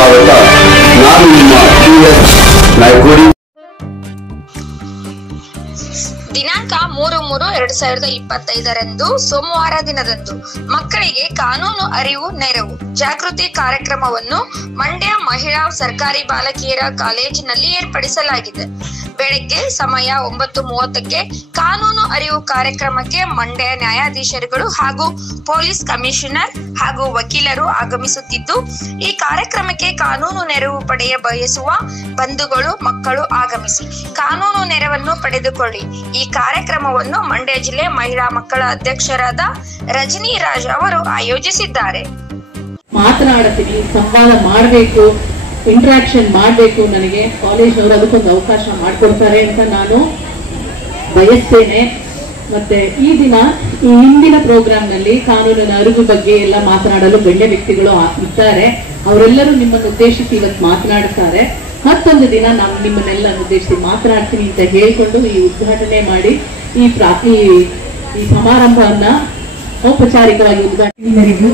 ಸ್ವಾಗತ. ನಾನು ನಿಮ್ಮ PS ನಾಯ್ಕೋಡಿ. ದಿನಾಂಕ 3/3/2025 ಸೋಮವಾರ ದಿನದಂದು ಮಕ್ಕಳಿಗೆ ಕಾನೂನು ಅರಿವು ನೆರವು ಜಾಗೃತಿ ಕಾರ್ಯಕ್ರಮವನ್ನು ಮಂಡ್ಯ ಮಹಿಳಾ ಸರ್ಕಾರಿ ಬಾಲಕಿಯರ ಕಾಲೇಜಿನಲ್ಲಿ ಏರ್ಪಡಿಸಲಾಗಿದೆ. ಬೆಳಗ್ಗೆ ಸಮಯ 9:30ಕ್ಕೆ ಕಾನೂನು ಅರಿವು ಕಾರ್ಯಕ್ರಮಕ್ಕೆ ಮಂಡ್ಯ ನ್ಯಾಯಾಧೀಶರುಗಳು ಹಾಗೂ ಪೊಲೀಸ್ ಕಮಿಷನರ್ ಹಾಗೂ ವಕೀಲರು ಆಗಮಿಸುತ್ತಿದ್ದು, ಈ ಕಾರ್ಯಕ್ರಮಕ್ಕೆ ಕಾನೂನು ನೆರವು ಪಡೆಯ ಬಯಸುವ ಬಂಧುಗಳು ಮಕ್ಕಳು ಆಗಮಿಸಿ ಕಾನೂನು ನೆರವನ್ನು ಪಡೆದುಕೊಳ್ಳಿ. ಈ ಕಾರ್ಯಕ್ರಮವನ್ನು ಮಂಡ್ಯ ಜಿಲ್ಲೆ ಮಹಿಳಾ ಮಕ್ಕಳ ಅಧ್ಯಕ್ಷರಾದ ರಜನಿ ರಾಜ್ ಅವರು ಆಯೋಜಿಸಿದ್ದಾರೆ. ಮಾತನಾಡ್ತೀನಿ, ಸಂವಾದ ಮಾಡಬೇಕು, ಇಂಟ್ರಾಕ್ಷನ್ ಮಾಡಬೇಕು, ನನಗೆ ಕಾಲೇಜ್ನವರು ಅದಕ್ಕೊಂದು ಅವಕಾಶ ಮಾಡಿಕೊಡ್ತಾರೆ ಅಂತ ನಾನು ಬಯಸ್ತೇನೆ. ಮತ್ತೆ ಈ ದಿನ ಈ ಹಿಂದಿನ ಪ್ರೋಗ್ರಾಂನಲ್ಲಿ ಕಾನೂನಿನ ಅರಿವು ಬಗ್ಗೆ ಎಲ್ಲ ಮಾತನಾಡಲು ಗಣ್ಯ ವ್ಯಕ್ತಿಗಳು ಇದ್ದಾರೆ. ಅವರೆಲ್ಲರೂ ನಿಮ್ಮನ್ನು ಉದ್ದೇಶಿಸಿ ಇವತ್ತು ಮಾತನಾಡುತ್ತಾರೆ. ಮತ್ತೊಂದು ದಿನ ನಾನು ನಿಮ್ಮನ್ನೆಲ್ಲ ಉದ್ದೇಶಿಸಿ ಮಾತನಾಡ್ತೀನಿ ಅಂತ ಹೇಳಿಕೊಂಡು ಈ ಉದ್ಘಾಟನೆ ಮಾಡಿ ಈ ಸಮಾರಂಭವನ್ನ ಔಪಚಾರಿಕವಾಗಿ ಎಲ್ಲರಿಗೂ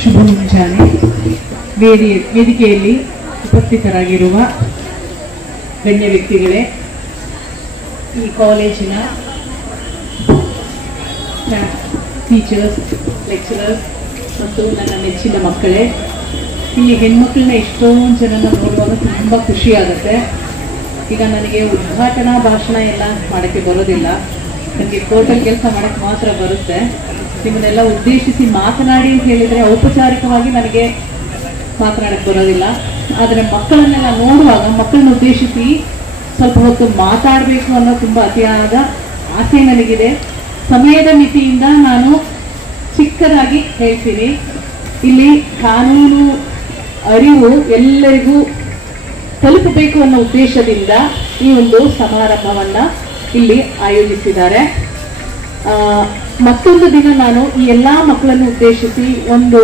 ಶುಭ ಮುಂಜಾನೆ. ವೇದಿಕೆಯಲ್ಲಿ ಉಪಸ್ಥಿತರಾಗಿರುವ ಗಣ್ಯ ವ್ಯಕ್ತಿಗಳೇ, ಈ ಕಾಲೇಜಿನ ಟೀಚರ್ಸ್, ಲೆಕ್ಚರರ್ಸ್ ಮತ್ತು ನನ್ನ ನೆಚ್ಚಿನ ಮಕ್ಕಳೇ, ಇಲ್ಲಿ ಹೆಣ್ಮಕ್ಳನ್ನ ಎಷ್ಟೊಂದು ಜನನ ನೋಡುವಾಗ ತುಂಬ ಖುಷಿ ಆಗುತ್ತೆ. ಈಗ ನನಗೆ ಉದ್ಘಾಟನಾ ಭಾಷಣ ಎಲ್ಲ ಮಾಡೋಕ್ಕೆ ಬರೋದಿಲ್ಲ, ನನಗೆ ಕೋರ್ಟಲ್ಲಿ ಕೆಲಸ ಮಾಡೋಕ್ಕೆ ಮಾತ್ರ ಬರುತ್ತೆ. ನಿಮ್ಮನ್ನೆಲ್ಲ ಉದ್ದೇಶಿಸಿ ಮಾತನಾಡಿ ಅಂತ ಹೇಳಿದರೆ ಔಪಚಾರಿಕವಾಗಿ ನನಗೆ ಮಾತನಾಡಕ್ಕೆ ಬರೋದಿಲ್ಲ. ಆದರೆ ಮಕ್ಕಳನ್ನೆಲ್ಲ ನೋಡುವಾಗ ಮಕ್ಕಳನ್ನ ಉದ್ದೇಶಿಸಿ ಸ್ವಲ್ಪ ಹೊತ್ತು ಮಾತಾಡಬೇಕು ಅನ್ನೋ ತುಂಬ ಅತಿಯಾದ ಆಸೆ ನನಗಿದೆ. ಸಮಯದ ಮಿತಿಯಿಂದ ನಾನು ಚಿಕ್ಕದಾಗಿ ಹೇಳ್ತೀನಿ. ಇಲ್ಲಿ ಕಾನೂನು ಅರಿವು ಎಲ್ಲರಿಗೂ ತಲುಪಬೇಕು ಅನ್ನೋ ಉದ್ದೇಶದಿಂದ ಈ ಒಂದು ಸಮಾರಂಭವನ್ನ ಇಲ್ಲಿ ಆಯೋಜಿಸಿದ್ದಾರೆ. ಮತ್ತೊಂದು ದಿನ ನಾನು ಈ ಎಲ್ಲ ಮಕ್ಕಳನ್ನು ಉದ್ದೇಶಿಸಿ ಒಂದು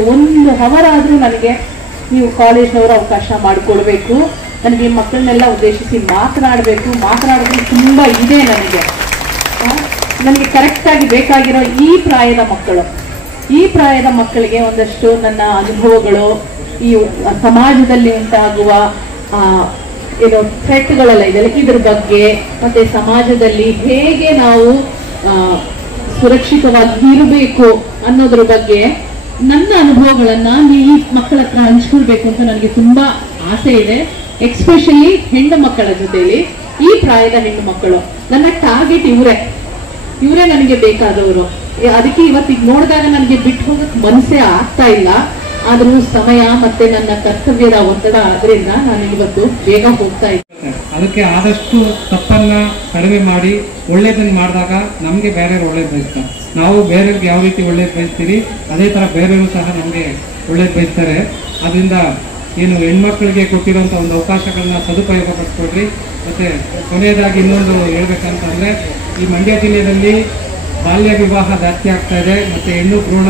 ಹವರ್ ಆದರೂ ನನಗೆ ನೀವು ಕಾಲೇಜ್ನವರು ಅವಕಾಶ ಮಾಡಿಕೊಡ್ಬೇಕು. ನನಗೆ ಮಕ್ಕಳನ್ನೆಲ್ಲ ಉದ್ದೇಶಿಸಿ ಮಾತನಾಡೋದು ತುಂಬ ಇದೆ. ನನಗೆ ಕರೆಕ್ಟಾಗಿ ಬೇಕಾಗಿರೋ ಈ ಪ್ರಾಯದ ಮಕ್ಕಳಿಗೆ ಒಂದಷ್ಟು ನನ್ನ ಅನುಭವಗಳು, ಈ ಸಮಾಜದಲ್ಲಿ ಉಂಟಾಗುವ ಥ್ರೆಟ್ಗಳೆಲ್ಲ ಇದೆಯಲ್ಲ, ಇದ್ರ ಬಗ್ಗೆ ಮತ್ತೆ ಸಮಾಜದಲ್ಲಿ ಹೇಗೆ ನಾವು ಸುರಕ್ಷಿತವಾಗಿ ಇರಬೇಕು ಅನ್ನೋದ್ರ ಬಗ್ಗೆ ನನ್ನ ಅನುಭವಗಳನ್ನ ಈ ಮಕ್ಕಳ ಹತ್ರ ಹಂಚ್ಕೊಳ್ಬೇಕು ಅಂತ ನನಗೆ ತುಂಬಾ ಆಸೆ ಇದೆ. ಎಕ್ಸ್ಪೆಷಲಿ ಹೆಣ್ಣು ಮಕ್ಕಳ ಜೊತೆಲಿ ಈ ಪ್ರಾಯದ ಹೆಣ್ಣು ಮಕ್ಕಳು ನನ್ನ ಟಾರ್ಗೆಟ್ ಇವರೇ ನನಗೆ ಬೇಕಾದವರು. ಅದಕ್ಕೆ ಇವತ್ತಿಗೆ ನೋಡಿದಾಗ ನನಗೆ ಬಿಟ್ಟು ಹೋಗಕ್ಕೆ ಮನಸ್ಸೇ ಆಗ್ತಾ ಇಲ್ಲ. ಆದ್ರೂ ಸಮಯ ಮತ್ತೆ ನನ್ನ ಕರ್ತವ್ಯದ ಒತ್ತಡ ಆದ್ರಿಂದ ನಾನು ಇವತ್ತು ಬೇಗ ಹೋಗ್ತಾ ಇದ್ದೀನಿ. ಅದಕ್ಕೆ ಆದಷ್ಟು ತಪ್ಪನ್ನ ಕಡಿಮೆ ಮಾಡಿ ಒಳ್ಳೇದನ್ನ ಮಾಡಿದಾಗ ನಮಗೆ ಬೇರೆಯವ್ರು ಒಳ್ಳೇದು ಬಯಸ್ತಾರೆ. ನಾವು ಬೇರೆಯವ್ರಿಗೆ ಯಾವ ರೀತಿ ಒಳ್ಳೇದು ಬಯಸ್ತೀರಿ ಅದೇ ಥರ ಬೇರೆಯವರು ಸಹ ನಮಗೆ ಒಳ್ಳೇದು ಬಯಸ್ತಾರೆ. ಅದರಿಂದ ಏನು ಹೆಣ್ಮಕ್ಳಿಗೆ ಕೊಟ್ಟಿರೋಂಥ ಒಂದು ಅವಕಾಶಗಳನ್ನ ಸದುಪಯೋಗ ಪಡಿಸ್ಕೊಡ್ರಿ. ಮತ್ತು ಕೊನೆಯದಾಗಿ ಇನ್ನೊಂದು ಹೇಳ್ಬೇಕಂತಂದರೆ, ಈ ಮಂಡ್ಯ ಜಿಲ್ಲೆಯಲ್ಲಿ ಬಾಲ್ಯ ವಿವಾಹ ಜಾಸ್ತಿ ಆಗ್ತಾ ಇದೆ ಮತ್ತು ಹೆಣ್ಣು ಭ್ರೂಣ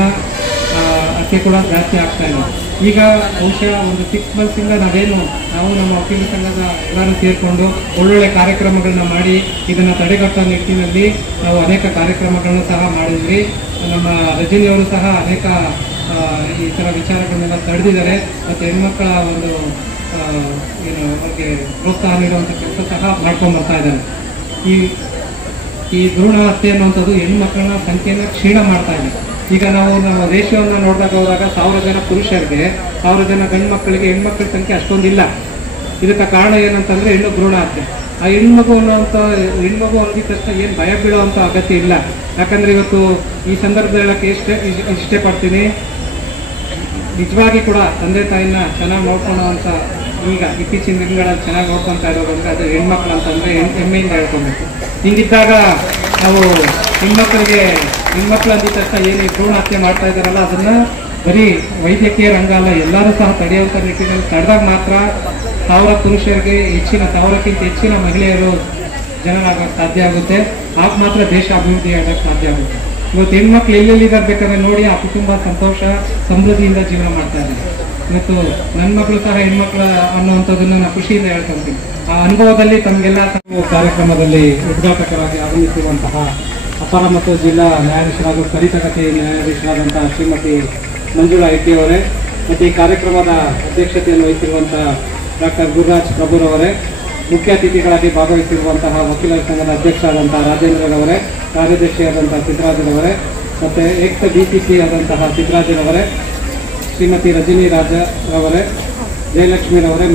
ಹತ್ಯೆ ಕೂಡ ಜಾಸ್ತಿ ಆಗ್ತಾ ಇದೆ. ಈಗ ಬಹುಶಃ ಒಂದು 6 ಮಂತ್ಸಿಂದ ನಾವು ನಮ್ಮ ವಕೀಲ ಸಂಘದ ಎಲ್ಲರೂ ಸೇರಿಕೊಂಡು ಒಳ್ಳೊಳ್ಳೆ ಕಾರ್ಯಕ್ರಮಗಳನ್ನ ಮಾಡಿ ಇದನ್ನು ತಡೆಗಟ್ಟುವ ನಿಟ್ಟಿನಲ್ಲಿ ನಾವು ಅನೇಕ ಕಾರ್ಯಕ್ರಮಗಳನ್ನು ಸಹ ಮಾಡಿದ್ವಿ. ನಮ್ಮ ರಜನಿಯವರು ಸಹ ಅನೇಕ ಈ ಥರ ವಿಚಾರಗಳನ್ನೆಲ್ಲ ತಡೆದಿದ್ದಾರೆ ಮತ್ತು ಹೆಣ್ಮಕ್ಕಳ ಒಂದು ಅವ್ರಿಗೆ ಪ್ರೋತ್ಸಾಹ ನೀಡುವಂಥ ಕೆಲಸ ಸಹ ಮಾಡ್ಕೊಂಡು ಬರ್ತಾ ಇದ್ದಾರೆ. ಈ ಭ್ರೂಣ ಹತ್ಯೆ ಅನ್ನುವಂಥದ್ದು ಹೆಣ್ಮಕ್ಕಳನ್ನ ಸಂಖ್ಯೆಯನ್ನು ಕ್ಷೀಣ ಮಾಡ್ತಾ ಇದೆ. ಈಗ ನಾವು ರೇಷಿಯೋವನ್ನು ಹೋದಾಗ 1000 ಜನ ಪುರುಷರಿಗೆ 1000 ಜನ ಗಂಡು ಮಕ್ಕಳಿಗೆ ಹೆಣ್ಮಕ್ಳ ಸಂಖ್ಯೆ ಅಷ್ಟೊಂದಿಲ್ಲ. ಇದಕ್ಕೆ ಕಾರಣ ಏನಂತಂದರೆ ಹೆಣ್ಣು ಭ್ರೂಣ ಹತ್ಯೆ. ಆ ಹೆಣ್ಮಗು ಅಂದಿದ ತಕ್ಷಣ ಏನು ಭಯ ಬೀಳುವಂಥ ಅಗತ್ಯ ಇಲ್ಲ. ಯಾಕಂದರೆ ಇವತ್ತು ಈ ಸಂದರ್ಭದಲ್ಲಿ ಹೇಳೋಕ್ಕೆ ಇಷ್ಟಪಡ್ತೀನಿ, ನಿಜವಾಗಿ ಕೂಡ ತಂದೆ ತಾಯಿನ ಚೆನ್ನಾಗಿ ನೋಡ್ಕೊಳ್ಳೋವಂಥ ಈಗ ಇತ್ತೀಚಿನ ದಿನಗಳಲ್ಲಿ ಚೆನ್ನಾಗಿ ನೋಡ್ಕೊತಾ ಇರೋದಂದ್ರೆ ಅದು ಹೆಣ್ಮಕ್ಳು ಅಂತಂದರೆ ಹೆಮ್ಮೆಯಿಂದ ಹೇಳ್ಕೊಬೇಕು. ಹಿಂಗಿದ್ದಾಗ ನಾವು ಹೆಣ್ಮಕ್ಳು ಅಂದಿದ ತಕ್ಷಣ ಏನು ಭ್ರೂಣ ಹತ್ಯೆ ಮಾಡ್ತಾ ಇದ್ದಾರಲ್ಲ, ಅದನ್ನು ಬರೀ ವೈದ್ಯಕೀಯ ರಂಗ ಅಲ್ಲ, ಎಲ್ಲರೂ ಸಹ ತಡೆಯುವಂಥ ನಿಟ್ಟಿನಲ್ಲಿ ತಡೆದಾಗ ಮಾತ್ರ 1000 ಪುರುಷರಿಗೆ 1000ಕ್ಕಿಂತ ಹೆಚ್ಚಿನ ಮಹಿಳೆಯರು ಜನರಾಗಕ್ಕೆ ಸಾಧ್ಯ ಆಗುತ್ತೆ. ಆಗ ಮಾತ್ರ ದೇಶ ಅಭಿವೃದ್ಧಿ ಆಗೋಕ್ಕೆ ಸಾಧ್ಯ ಆಗುತ್ತೆ. ಇವತ್ತು ಹೆಣ್ಮಕ್ಳು ಎಲ್ಲೆಲ್ಲಿದ್ದಾರೆ ಬೇಕಾದ್ರೆ ನೋಡಿ, ಆ ಕುಟುಂಬ ಸಂತೋಷ ಸಮೃದ್ಧಿಯಿಂದ ಜೀವನ ಮಾಡ್ತಾ ಇದ್ದಾರೆ. ಇವತ್ತು ನನ್ನ ಮಕ್ಕಳು ಸಹ ಹೆಣ್ಮಕ್ಳು ಅನ್ನುವಂಥದ್ದನ್ನು ನಾನು ಖುಷಿಯಿಂದ ಹೇಳ್ಕೊಳ್ತೀನಿ. ಆ ಅನುಭವದಲ್ಲಿ ತಮಗೆಲ್ಲ ಕಾರ್ಯಕ್ರಮದಲ್ಲಿ ಉದ್ಘಾಟಕರಾಗಿ ಆಗಮಿಸಿರುವಂತಹ ಅಪರ ಮತ್ತು ಜಿಲ್ಲಾ ನ್ಯಾಯಾಧೀಶರಾದ ತ್ವರಿತಗತಿ ನ್ಯಾಯಾಧೀಶರಾದಂತಹ ಶ್ರೀಮತಿ ಮಂಜುಳಾ ಹೆಗ್ಡೆ ಅವರೇ, ಮತ್ತು ಈ ಕಾರ್ಯಕ್ರಮದ ಅಧ್ಯಕ್ಷತೆಯನ್ನು ವಹಿಸಿರುವಂತಹ ಡಾಕ್ಟರ್ ಗುರುರಾಜ್ ಪ್ರಭುರವರೇ, ಮುಖ್ಯ ಅತಿಥಿಗಳಾಗಿ ಭಾಗವಹಿಸಿರುವಂತಹ ವಕೀಲರ ಸಂಘದ ಅಧ್ಯಕ್ಷರಾದಂತಹ ರಾಜೇಂದ್ರರವರೇ, ಕಾರ್ಯದರ್ಶಿಯಾದಂತಹ ಸಿದ್ದರಾಜರವರೇ, ಮತ್ತು ಎಕ್ಸ್ DCP ಆದಂತಹ ಸಿದ್ದರಾಜರವರೇ, ಶ್ರೀಮತಿ ರಜನಿ ರಾಜರವರೇ, ಜಯಲಕ್ಷ್ಮೀರವರೇ,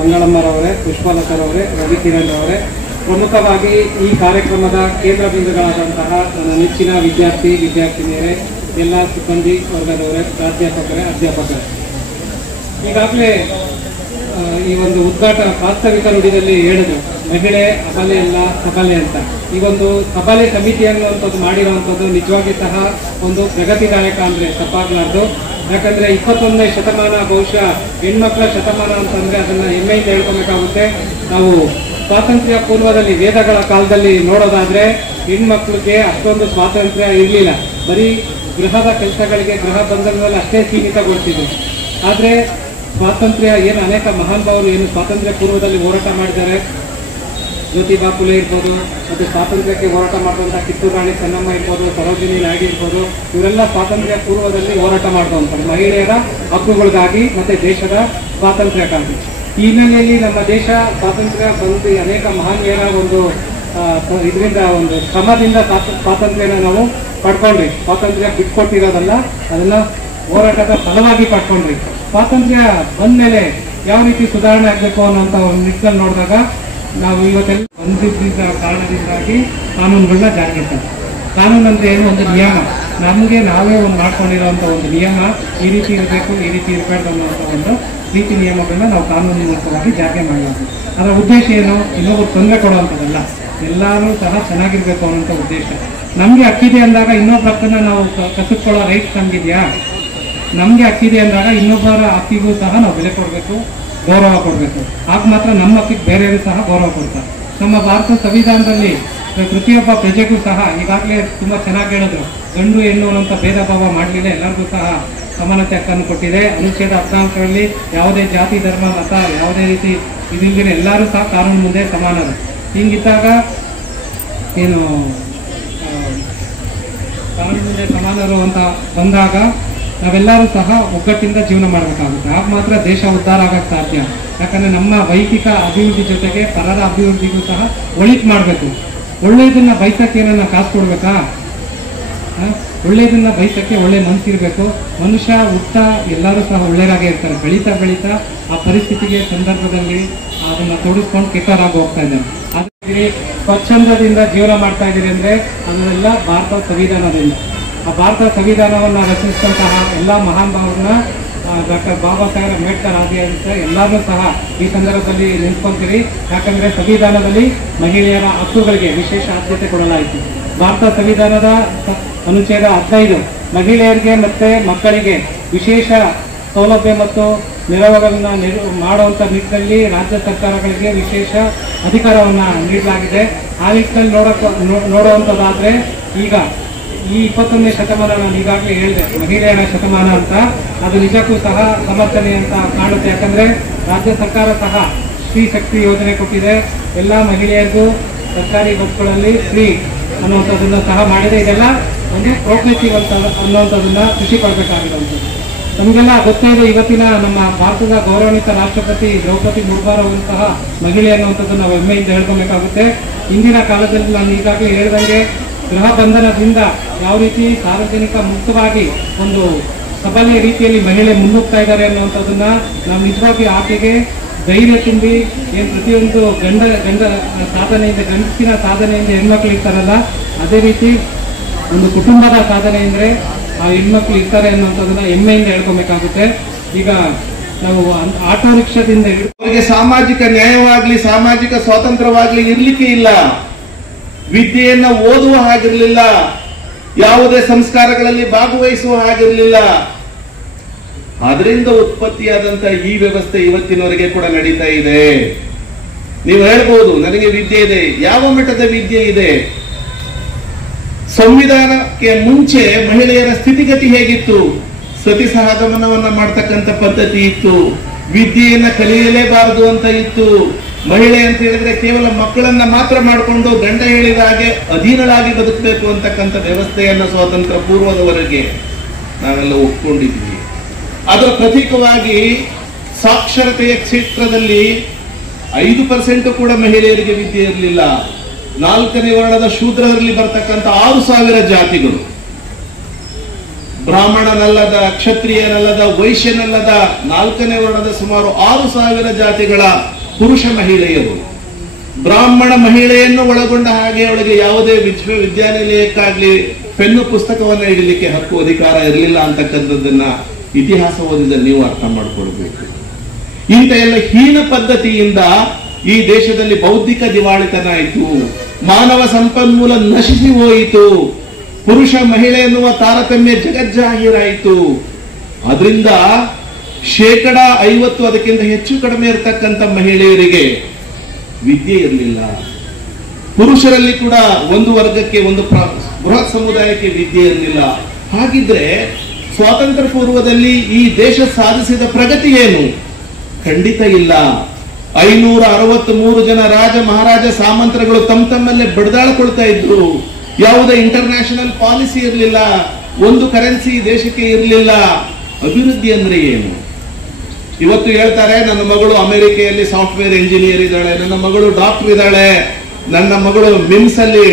ಮಂಗಳಮ್ಮರವರೇ, ಪುಷ್ಪಲತಾರವರೇ, ರವಿಕಿರಣ್ ಅವರೇ, ಪ್ರಮುಖವಾಗಿ ಈ ಕಾರ್ಯಕ್ರಮದ ಕೇಂದ್ರ ಬಿಂದುಗಳಾದಂತಹ ನನ್ನ ನೆಚ್ಚಿನ ವಿದ್ಯಾರ್ಥಿನಿಯರೇ, ಎಲ್ಲ ಸಿಬ್ಬಂದಿ ವರ್ಗದವರೇ, ಪ್ರಾಧ್ಯಾಪಕರೇ, ಅಧ್ಯಾಪಕರೇ, ಈಗಾಗಲೇ ಈ ಒಂದು ವಾಸ್ತವಿಕ ನುಡಿದಲ್ಲಿ ಹೇಳಿದ್ರು, ಮಹಿಳೆ ಅಬಲೆ ಅಲ್ಲ ಸಬಲೆ ಅಂತ. ಈ ಒಂದು ಸಬಲೆ ಸಮಿತಿ ಅನ್ನುವಂಥದ್ದು ಮಾಡಿರುವಂಥದ್ದು ನಿಜವಾಗಿ ಸಹ ಒಂದು ಪ್ರಗತಿದಾಯಕ ಅಂದರೆ ತಪ್ಪಾಗಲಾರ್ದು. ಯಾಕಂದ್ರೆ 21ನೇ ಶತಮಾನ ಬಹುಶಃ ಹೆಣ್ಮಕ್ಳ ಶತಮಾನ ಅಂತಂದ್ರೆ ಅದನ್ನ ಹೆಮ್ಮೆಯಿಂದ ಹೇಳ್ಕೊಬೇಕಾಗುತ್ತೆ. ನಾವು ಸ್ವಾತಂತ್ರ್ಯ ಪೂರ್ವದಲ್ಲಿ ವೇದಗಳ ಕಾಲದಲ್ಲಿ ನೋಡೋದಾದ್ರೆ ಹೆಣ್ಮಕ್ಳಿಗೆ ಅಷ್ಟೊಂದು ಸ್ವಾತಂತ್ರ್ಯ ಇರಲಿಲ್ಲ. ಬರೀ ಗೃಹದ ಕೆಲಸಗಳಿಗೆ, ಗೃಹ ಬಂಧನದಲ್ಲಿ ಅಷ್ಟೇ ಸೀಮಿತಗೊಳಿಸಿದ್ರು. ಆದರೆ ಸ್ವಾತಂತ್ರ್ಯ ಏನು ಅನೇಕ ಮಹಾನುಭಾವರು ಏನು ಸ್ವಾತಂತ್ರ್ಯ ಪೂರ್ವದಲ್ಲಿ ಹೋರಾಟ ಮಾಡಿದ್ದಾರೆ, ಜ್ಯೋತಿಬಾ ಫುಲೆ ಇರ್ಬೋದು, ಮತ್ತು ಸ್ವಾತಂತ್ರ್ಯಕ್ಕೆ ಹೋರಾಟ ಮಾಡುವಂಥ ಕಿತ್ತೂರು ರಾಣಿ ಚೆನ್ನಮ್ಮ ಇರ್ಬೋದು, ಸರೋಜಿನಿ ನಾಯ್ಡು ಇರ್ಬೋದು, ಇವರೆಲ್ಲ ಸ್ವಾತಂತ್ರ್ಯ ಪೂರ್ವದಲ್ಲಿ ಹೋರಾಟ ಮಾಡುವಂಥದ್ದು ಮಹಿಳೆಯರ ಹಕ್ಕುಗಳಿಗಾಗಿ ಮತ್ತು ದೇಶದ ಸ್ವಾತಂತ್ರ್ಯಕ್ಕಾಗಿ. ಈ ಹಿನ್ನೆಲೆಯಲ್ಲಿ ನಮ್ಮ ದೇಶ ಸ್ವಾತಂತ್ರ್ಯ ಬಂದು ಅನೇಕ ಮಹಾನೀಯರ ಒಂದು ಇದರಿಂದ ಒಂದು ಶ್ರಮದಿಂದ ಸ್ವಾತಂತ್ರ್ಯನ ನಾವು ಪಡ್ಕೊಂಡ್ರಿ. ಸ್ವಾತಂತ್ರ್ಯ ಬಿಟ್ಕೊಟ್ಟಿರೋದಲ್ಲ, ಅದನ್ನ ಹೋರಾಟದ ಫಲವಾಗಿ ಪಡ್ಕೊಂಡ್ರಿ. ಸ್ವಾತಂತ್ರ್ಯ ಬಂದ್ಮೇಲೆ ಯಾವ ರೀತಿ ಸುಧಾರಣೆ ಆಗಬೇಕು ಅನ್ನೋಂಥ ಒಂದು ನಿಟ್ಟಿನಲ್ಲಿ ನೋಡಿದಾಗ ನಾವು ಇವತ್ತೆಲ್ಲ ಬಂದಿದ್ದ ಕಾರಣದಿಂದಾಗಿ ಕಾನೂನುಗಳನ್ನ ಜಾರಿಗೆ ತಂದು, ಕಾನೂನು ಅಂದ್ರೆ ಏನು, ಒಂದು ನಿಯಮ, ನಮಗೆ ನಾವೇ ಒಂದು ಮಾಡ್ಕೊಂಡಿರೋಂಥ ಒಂದು ನಿಯಮ, ಈ ರೀತಿ ಇರಬೇಕು, ಈ ರೀತಿ ಇರಬಾರ್ದು ಅನ್ನೋಂಥ ಒಂದು ರೀತಿ ನಿಯಮಗಳನ್ನ ನಾವು ಕಾನೂನು ಮೂಲಕವಾಗಿ ಜಾರಿಗೆ ಮಾಡಬೇಕು. ಅದರ ಉದ್ದೇಶ ಏನು, ಇನ್ನೊಬ್ಬರು ತೊಂದರೆ ಕೊಡುವಂಥದ್ದಲ್ಲ, ಎಲ್ಲರೂ ಸಹ ಚೆನ್ನಾಗಿರ್ಬೇಕು ಅನ್ನೋಂಥ ಉದ್ದೇಶ. ನಮಗೆ ಹಕ್ಕಿದೆ ಅಂದಾಗ ಇನ್ನೊಬ್ಬರ ಹಕ್ಕನ್ನ ನಾವು ಕಸಿದುಕೊಳ್ಳೋ ರೈಟ್ ನಮಗಿದೆಯಾ? ನಮಗೆ ಹಕ್ಕಿದೆ ಅಂದಾಗ ಇನ್ನೊಬ್ಬರ ಹಕ್ಕಿಗೂ ಸಹ ನಾವು ಬೆಲೆ ಕೊಡಬೇಕು, ಗೌರವ ಕೊಡಬೇಕು. ಆಗ ಮಾತ್ರ ನಮ್ಮ ಹಕ್ಕಿಗೆ ಬೇರೆಯವರು ಸಹ ಗೌರವ ಕೊಡ್ತಾರೆ. ನಮ್ಮ ಭಾರತ ಸಂವಿಧಾನದಲ್ಲಿ ಪ್ರತಿಯೊಬ್ಬ ಪ್ರಜೆಗೂ ಸಹ ಈಗಾಗಲೇ ತುಂಬಾ ಚೆನ್ನಾಗಿ ಹೇಳಿದ್ರು, ಗಂಡು ಹೆಣ್ಣು ಅನ್ನೋಂಥ ಭೇದ ಭಾವ ಮಾಡಲಿಲ್ಲ, ಎಲ್ಲರಿಗೂ ಸಹ ಸಮಾನತೆ ಹಕ್ಕನ್ನು ಕೊಟ್ಟಿದೆ. ಅನುಚ್ಛೇದ 14ರಲ್ಲಿ ಯಾವುದೇ ಜಾತಿ, ಧರ್ಮ, ಮತ ಯಾವುದೇ ರೀತಿ ಇದಿಲ್ಲದೆ ಎಲ್ಲರೂ ಸಹ ಕಾನೂನು ಮುಂದೆ ಸಮಾನರು. ಹಿಂಗಿದ್ದಾಗ ಏನು ಕಾನೂನು ಮುಂದೆ ಸಮಾನರು ಅಂತ ಬಂದಾಗ ನಾವೆಲ್ಲರೂ ಸಹ ಒಗ್ಗಟ್ಟಿಂದ ಜೀವನ ಮಾಡಬೇಕಾಗುತ್ತೆ. ಆಗ ಮಾತ್ರ ದೇಶ ಉದ್ಧಾರ ಆಗಕ್ಕೆ ಸಾಧ್ಯ. ಯಾಕಂದ್ರೆ ನಮ್ಮ ವೈಯಕ್ತಿಕ ಅಭಿವೃದ್ಧಿ ಜೊತೆಗೆ ಪರರ ಅಭಿವೃದ್ಧಿಗೂ ಸಹ ಒಳಿತು ಮಾಡಬೇಕು. ಒಳ್ಳೆಯದನ್ನ ಬಯಸಕ್ಕೆ ಏನನ್ನ ಕಾಸು ಕೊಡ್ಬೇಕಾ? ಒಳ್ಳೆಯದನ್ನ ಬಯಸಕ್ಕೆ ಒಳ್ಳೆ ಮನಸ್ಸಿರ್ಬೇಕು. ಮನುಷ್ಯ ಹುಟ್ಟ ಎಲ್ಲರೂ ಸಹ ಒಳ್ಳೆಯರಾಗೇ ಇರ್ತಾರೆ. ಬೆಳೀತಾ ಬೆಳೀತಾ ಆ ಪರಿಸ್ಥಿತಿಗೆ ಸಂದರ್ಭದಲ್ಲಿ ಅದನ್ನ ತೊಡಸ್ಕೊಂಡು ಕೆಟ್ಟವರಾಗಿ ಹೋಗ್ತಾ ಇದ್ದಾರೆ. ಅದೇ ಸ್ವಚ್ಛಂದದಿಂದ ಜೀವನ ಮಾಡ್ತಾ ಇದ್ದೀರಿ ಅಂದ್ರೆ ಅದನ್ನೆಲ್ಲ ಭಾರತ ಸಂವಿಧಾನದಿಂದ. ಆ ಭಾರತ ಸಂವಿಧಾನವನ್ನು ರಚಿಸಿದಂತಹ ಎಲ್ಲ ಮಹಾನುಭಾವರನ್ನ ಡಾಕ್ಟರ್ ಬಾಬಾ ಸಾಹೇಬ್ ಅಂಬೇಡ್ಕರ್ ಆದಿಯಾದಂತೆ ಎಲ್ಲರೂ ಸಹ ಈ ಸಂದರ್ಭದಲ್ಲಿ ನಿಂತ್ಕೊಂತೀರಿ. ಯಾಕಂದ್ರೆ ಸಂವಿಧಾನದಲ್ಲಿ ಮಹಿಳೆಯರ ಹಕ್ಕುಗಳಿಗೆ ವಿಶೇಷ ಆದ್ಯತೆ ಕೊಡಲಾಯಿತು. ಭಾರತ ಸಂವಿಧಾನದ ಅನುಚ್ಛೇದ 15 ಮಹಿಳೆಯರಿಗೆ ಮತ್ತೆ ಮಕ್ಕಳಿಗೆ ವಿಶೇಷ ಸೌಲಭ್ಯ ಮತ್ತು ನೆರವುಗಳನ್ನ ಮಾಡುವಂತ ನಿಟ್ಟಿನಲ್ಲಿ ರಾಜ್ಯ ಸರ್ಕಾರಗಳಿಗೆ ವಿಶೇಷ ಅಧಿಕಾರವನ್ನ ನೀಡಲಾಗಿದೆ. ಆ ನಿಟ್ಟಿನಲ್ಲಿ ನೋಡುವಂಥದ್ದಾದ್ರೆ ಈಗ ಈ 21ನೇ ಶತಮಾನ ನಾನು ಈಗಾಗಲೇ ಹೇಳಿದೆ ಮಹಿಳೆಯರ ಶತಮಾನ ಅಂತ, ಅದು ನಿಜಕ್ಕೂ ಸಹ ಸಮರ್ಥನೆ ಅಂತ ಕಾಣುತ್ತೆ. ಯಾಕಂದ್ರೆ ರಾಜ್ಯ ಸರ್ಕಾರ ಸಹ ಸ್ತ್ರೀ ಶಕ್ತಿ ಯೋಜನೆ ಕೊಟ್ಟಿದೆ. ಎಲ್ಲ ಮಹಿಳೆಯರಿಗೂ ಸರ್ಕಾರಿ ಬಸ್ಗಳಲ್ಲಿ ಫ್ರೀ ಅನ್ನುವಂಥದ್ದನ್ನ ಸಹ ಮಾಡಿದೆ. ಇದೆಲ್ಲ ಒಂದು ಪ್ರೋಗ್ರೆಸಿವ್ ಅಂತ ಅನ್ನುವಂಥದ್ದನ್ನ ಖುಷಿ ಪಡಬೇಕಾಗಿರುವಂಥದ್ದು. ನಮಗೆಲ್ಲ ಗೊತ್ತಾದ ಇವತ್ತಿನ ನಮ್ಮ ಭಾರತದ ಗೌರವಾನ್ವಿತ ರಾಷ್ಟ್ರಪತಿ ದ್ರೌಪದಿ ಮುರ್ಮು ಅವರು ಸಹ ಮಹಿಳೆ ಅನ್ನುವಂಥದ್ದು ನಾವು ಹೆಮ್ಮೆಯಿಂದ ಹೇಳ್ಕೊಬೇಕಾಗುತ್ತೆ. ಇಂದಿನ ಕಾಲದಲ್ಲಿ ನಾನು ಈಗಾಗಲೇ ಹೇಳಿದಂಗೆ ಗೃಹ ಬಂಧನದಿಂದ ಯಾವ ರೀತಿ ಸಾರ್ವಜನಿಕ ಮುಕ್ತವಾಗಿ ಒಂದು ಸಬಲ ರೀತಿಯಲ್ಲಿ ಮಹಿಳೆ ಮುನ್ನುಗ್ತಾ ಇದ್ದಾರೆ ಅನ್ನುವಂಥದ್ದನ್ನ ನಾವು ನಿಜವಾಗಿ ಆಕೆಗೆ ಧೈರ್ಯ ತುಂಬಿ ಏನು ಪ್ರತಿಯೊಂದು ಗಂಡ ಸಾಧನೆಯಿಂದ, ಗಂಡಸಿನ ಸಾಧನೆಯಿಂದ ಹೆಣ್ಮಕ್ಳು ಇರ್ತಾರಲ್ಲ, ಅದೇ ರೀತಿ ಒಂದು ಕುಟುಂಬದ ಸಾಧನೆ ಅಂದ್ರೆ ಆ ಹೆಣ್ಮಕ್ಳು ಇರ್ತಾರೆ ಅನ್ನುವಂಥದ್ದನ್ನ ಹೆಮ್ಮೆಯಿಂದ ಹೇಳ್ಕೊಬೇಕಾಗುತ್ತೆ. ಈಗ ನಾವು ಆಟೋ ರಿಕ್ಷಾದಿಂದ ಅವರಿಗೆ ಸಾಮಾಜಿಕ ನ್ಯಾಯವಾಗ್ಲಿ ಸಾಮಾಜಿಕ ಸ್ವಾತಂತ್ರ್ಯವಾಗ್ಲಿ ಇರ್ಲಿಕ್ಕೆ ಇಲ್ಲ. ವಿದ್ಯೆಯನ್ನ ಓದುವ ಹಾಗಿರ್ಲಿಲ್ಲ, ಯಾವುದೇ ಸಂಸ್ಕಾರಗಳಲ್ಲಿ ಭಾಗವಹಿಸುವ ಹಾಗಿರ್ಲಿಲ್ಲ. ಅದರಿಂದ ಉತ್ಪತ್ತಿಯಾದಂತ ಈ ವ್ಯವಸ್ಥೆ ಇವತ್ತಿನವರೆಗೆ ಕೂಡ ನಡೀತಾ ಇದೆ. ನೀವು ಹೇಳ್ಬೋದು ನನಗೆ ವಿದ್ಯೆ ಇದೆ. ಯಾವ ಮಟ್ಟದ ವಿದ್ಯೆ ಇದೆ? ಸಂವಿಧಾನಕ್ಕೆ ಮುಂಚೆ ಮಹಿಳೆಯರ ಸ್ಥಿತಿಗತಿ ಹೇಗಿತ್ತು? ಸತಿ ಸಹಗಮನವನ್ನ ಮಾಡ್ತಕ್ಕಂಥ ಪದ್ಧತಿ ಇತ್ತು. ವಿದ್ಯೆಯನ್ನ ಕಲಿಯಲೇಬಾರದು ಅಂತ ಇತ್ತು. ಮಹಿಳೆ ಅಂತ ಹೇಳಿದ್ರೆ ಕೇವಲ ಮಕ್ಕಳನ್ನ ಮಾತ್ರ ಮಾಡಿಕೊಂಡು ಗಂಡ ಹೇಳಿದ ಹಾಗೆ ಅಧೀನಳಾಗಿ ಬದುಕಬೇಕು ಅಂತಕ್ಕಂಥ ವ್ಯವಸ್ಥೆಯನ್ನ ಸ್ವಾತಂತ್ರ್ಯ ಪೂರ್ವದವರೆಗೆ ನಾವೆಲ್ಲ ಒಪ್ಕೊಂಡಿದ್ವಿ. ಅದರ ಪ್ರತೀಕವಾಗಿ ಸಾಕ್ಷರತೆಯ ಕ್ಷೇತ್ರದಲ್ಲಿ 5% ಕೂಡ ಮಹಿಳೆಯರಿಗೆ ವಿದ್ಯೆ ಇರಲಿಲ್ಲ. 4ನೇ ವರ್ಣದ ಶೂದ್ರರಲ್ಲಿ ಬರ್ತಕ್ಕಂಥ 6,000 ಜಾತಿಗಳು, ಬ್ರಾಹ್ಮಣನಲ್ಲದ, ಕ್ಷತ್ರಿಯನಲ್ಲದ, ವೈಶ್ಯನಲ್ಲದ 4ನೇ ವರ್ಣದ ಸುಮಾರು 6,000 ಜಾತಿಗಳ ಪುರುಷ ಮಹಿಳೆಯರು. ಬ್ರಾಹ್ಮಣ ಮಹಿಳೆಯನ್ನು ಒಳಗೊಂಡ ಹಾಗೆ ಅವಳಿಗೆ ಯಾವುದೇ ವಿಶ್ವವಿದ್ಯಾನಿಲಯಕ್ಕಾಗ್ಲಿ ಪೆನ್ನು ಪುಸ್ತಕವನ್ನು ಇಡಲಿಕ್ಕೆ ಹಕ್ಕು ಅಧಿಕಾರ ಇರಲಿಲ್ಲ ಅಂತಕ್ಕಂಥದ್ದನ್ನ ಇತಿಹಾಸ ಓದಿದ ನೀವು ಅರ್ಥ ಮಾಡ್ಕೊಳ್ಬೇಕು. ಇಂಥ ಎಲ್ಲ ಹೀನ ಪದ್ಧತಿಯಿಂದ ಈ ದೇಶದಲ್ಲಿ ಬೌದ್ಧಿಕ ದಿವಾಳಿತನ ಆಯಿತು, ಮಾನವ ಸಂಪನ್ಮೂಲ ನಶಿಸಿ ಹೋಯಿತು, ಪುರುಷ ಮಹಿಳೆ ಎನ್ನುವ ತಾರತಮ್ಯ ಜಗಜ್ಜಾಹೀರಾಯಿತು. ಅದರಿಂದ 50% ಅದಕ್ಕಿಂತ ಹೆಚ್ಚು ಕಡಿಮೆ ಇರತಕ್ಕಂಥ ಮಹಿಳೆಯರಿಗೆ ವಿದ್ಯೆ ಇರಲಿಲ್ಲ. ಪುರುಷರಲ್ಲಿ ಕೂಡ ಒಂದು ವರ್ಗಕ್ಕೆ, ಒಂದು ಬೃಹತ್ ಸಮುದಾಯಕ್ಕೆ ವಿದ್ಯೆ ಇರಲಿಲ್ಲ. ಹಾಗಿದ್ರೆ ಸ್ವಾತಂತ್ರ್ಯ ಪೂರ್ವದಲ್ಲಿ ಈ ದೇಶ ಸಾಧಿಸಿದ ಪ್ರಗತಿ ಏನು? ಖಂಡಿತ ಇಲ್ಲ. 563 ಜನ ರಾಜ ಮಹಾರಾಜ ಸಾಮಂತರುಗಳು ತಮ್ಮಲ್ಲೇ ಬಡಿದಾಡ್ಕೊಳ್ತಾ ಇದ್ರು. ಯಾವುದೇ ಇಂಟರ್ನ್ಯಾಷನಲ್ ಪಾಲಿಸಿ ಇರಲಿಲ್ಲ, ಒಂದು ಕರೆನ್ಸಿ ದೇಶಕ್ಕೆ ಇರಲಿಲ್ಲ. ಅಭಿವೃದ್ಧಿ ಅಂದ್ರೆ ಏನು? ಇವತ್ತು ಹೇಳ್ತಾರೆ, ನನ್ನ ಮಗಳು ಅಮೆರಿಕೆಯಲ್ಲಿ ಸಾಫ್ಟ್ವೇರ್ ಇಂಜಿನಿಯರ್ ಇದ್ದಾಳೆ, ನನ್ನ ಮಗಳು ಡಾಕ್ಟರ್ ಇದ್ದಾಳೆ, ನನ್ನ ಮಗಳು ಮಿಮ್ಸ್ ಅಲ್ಲಿ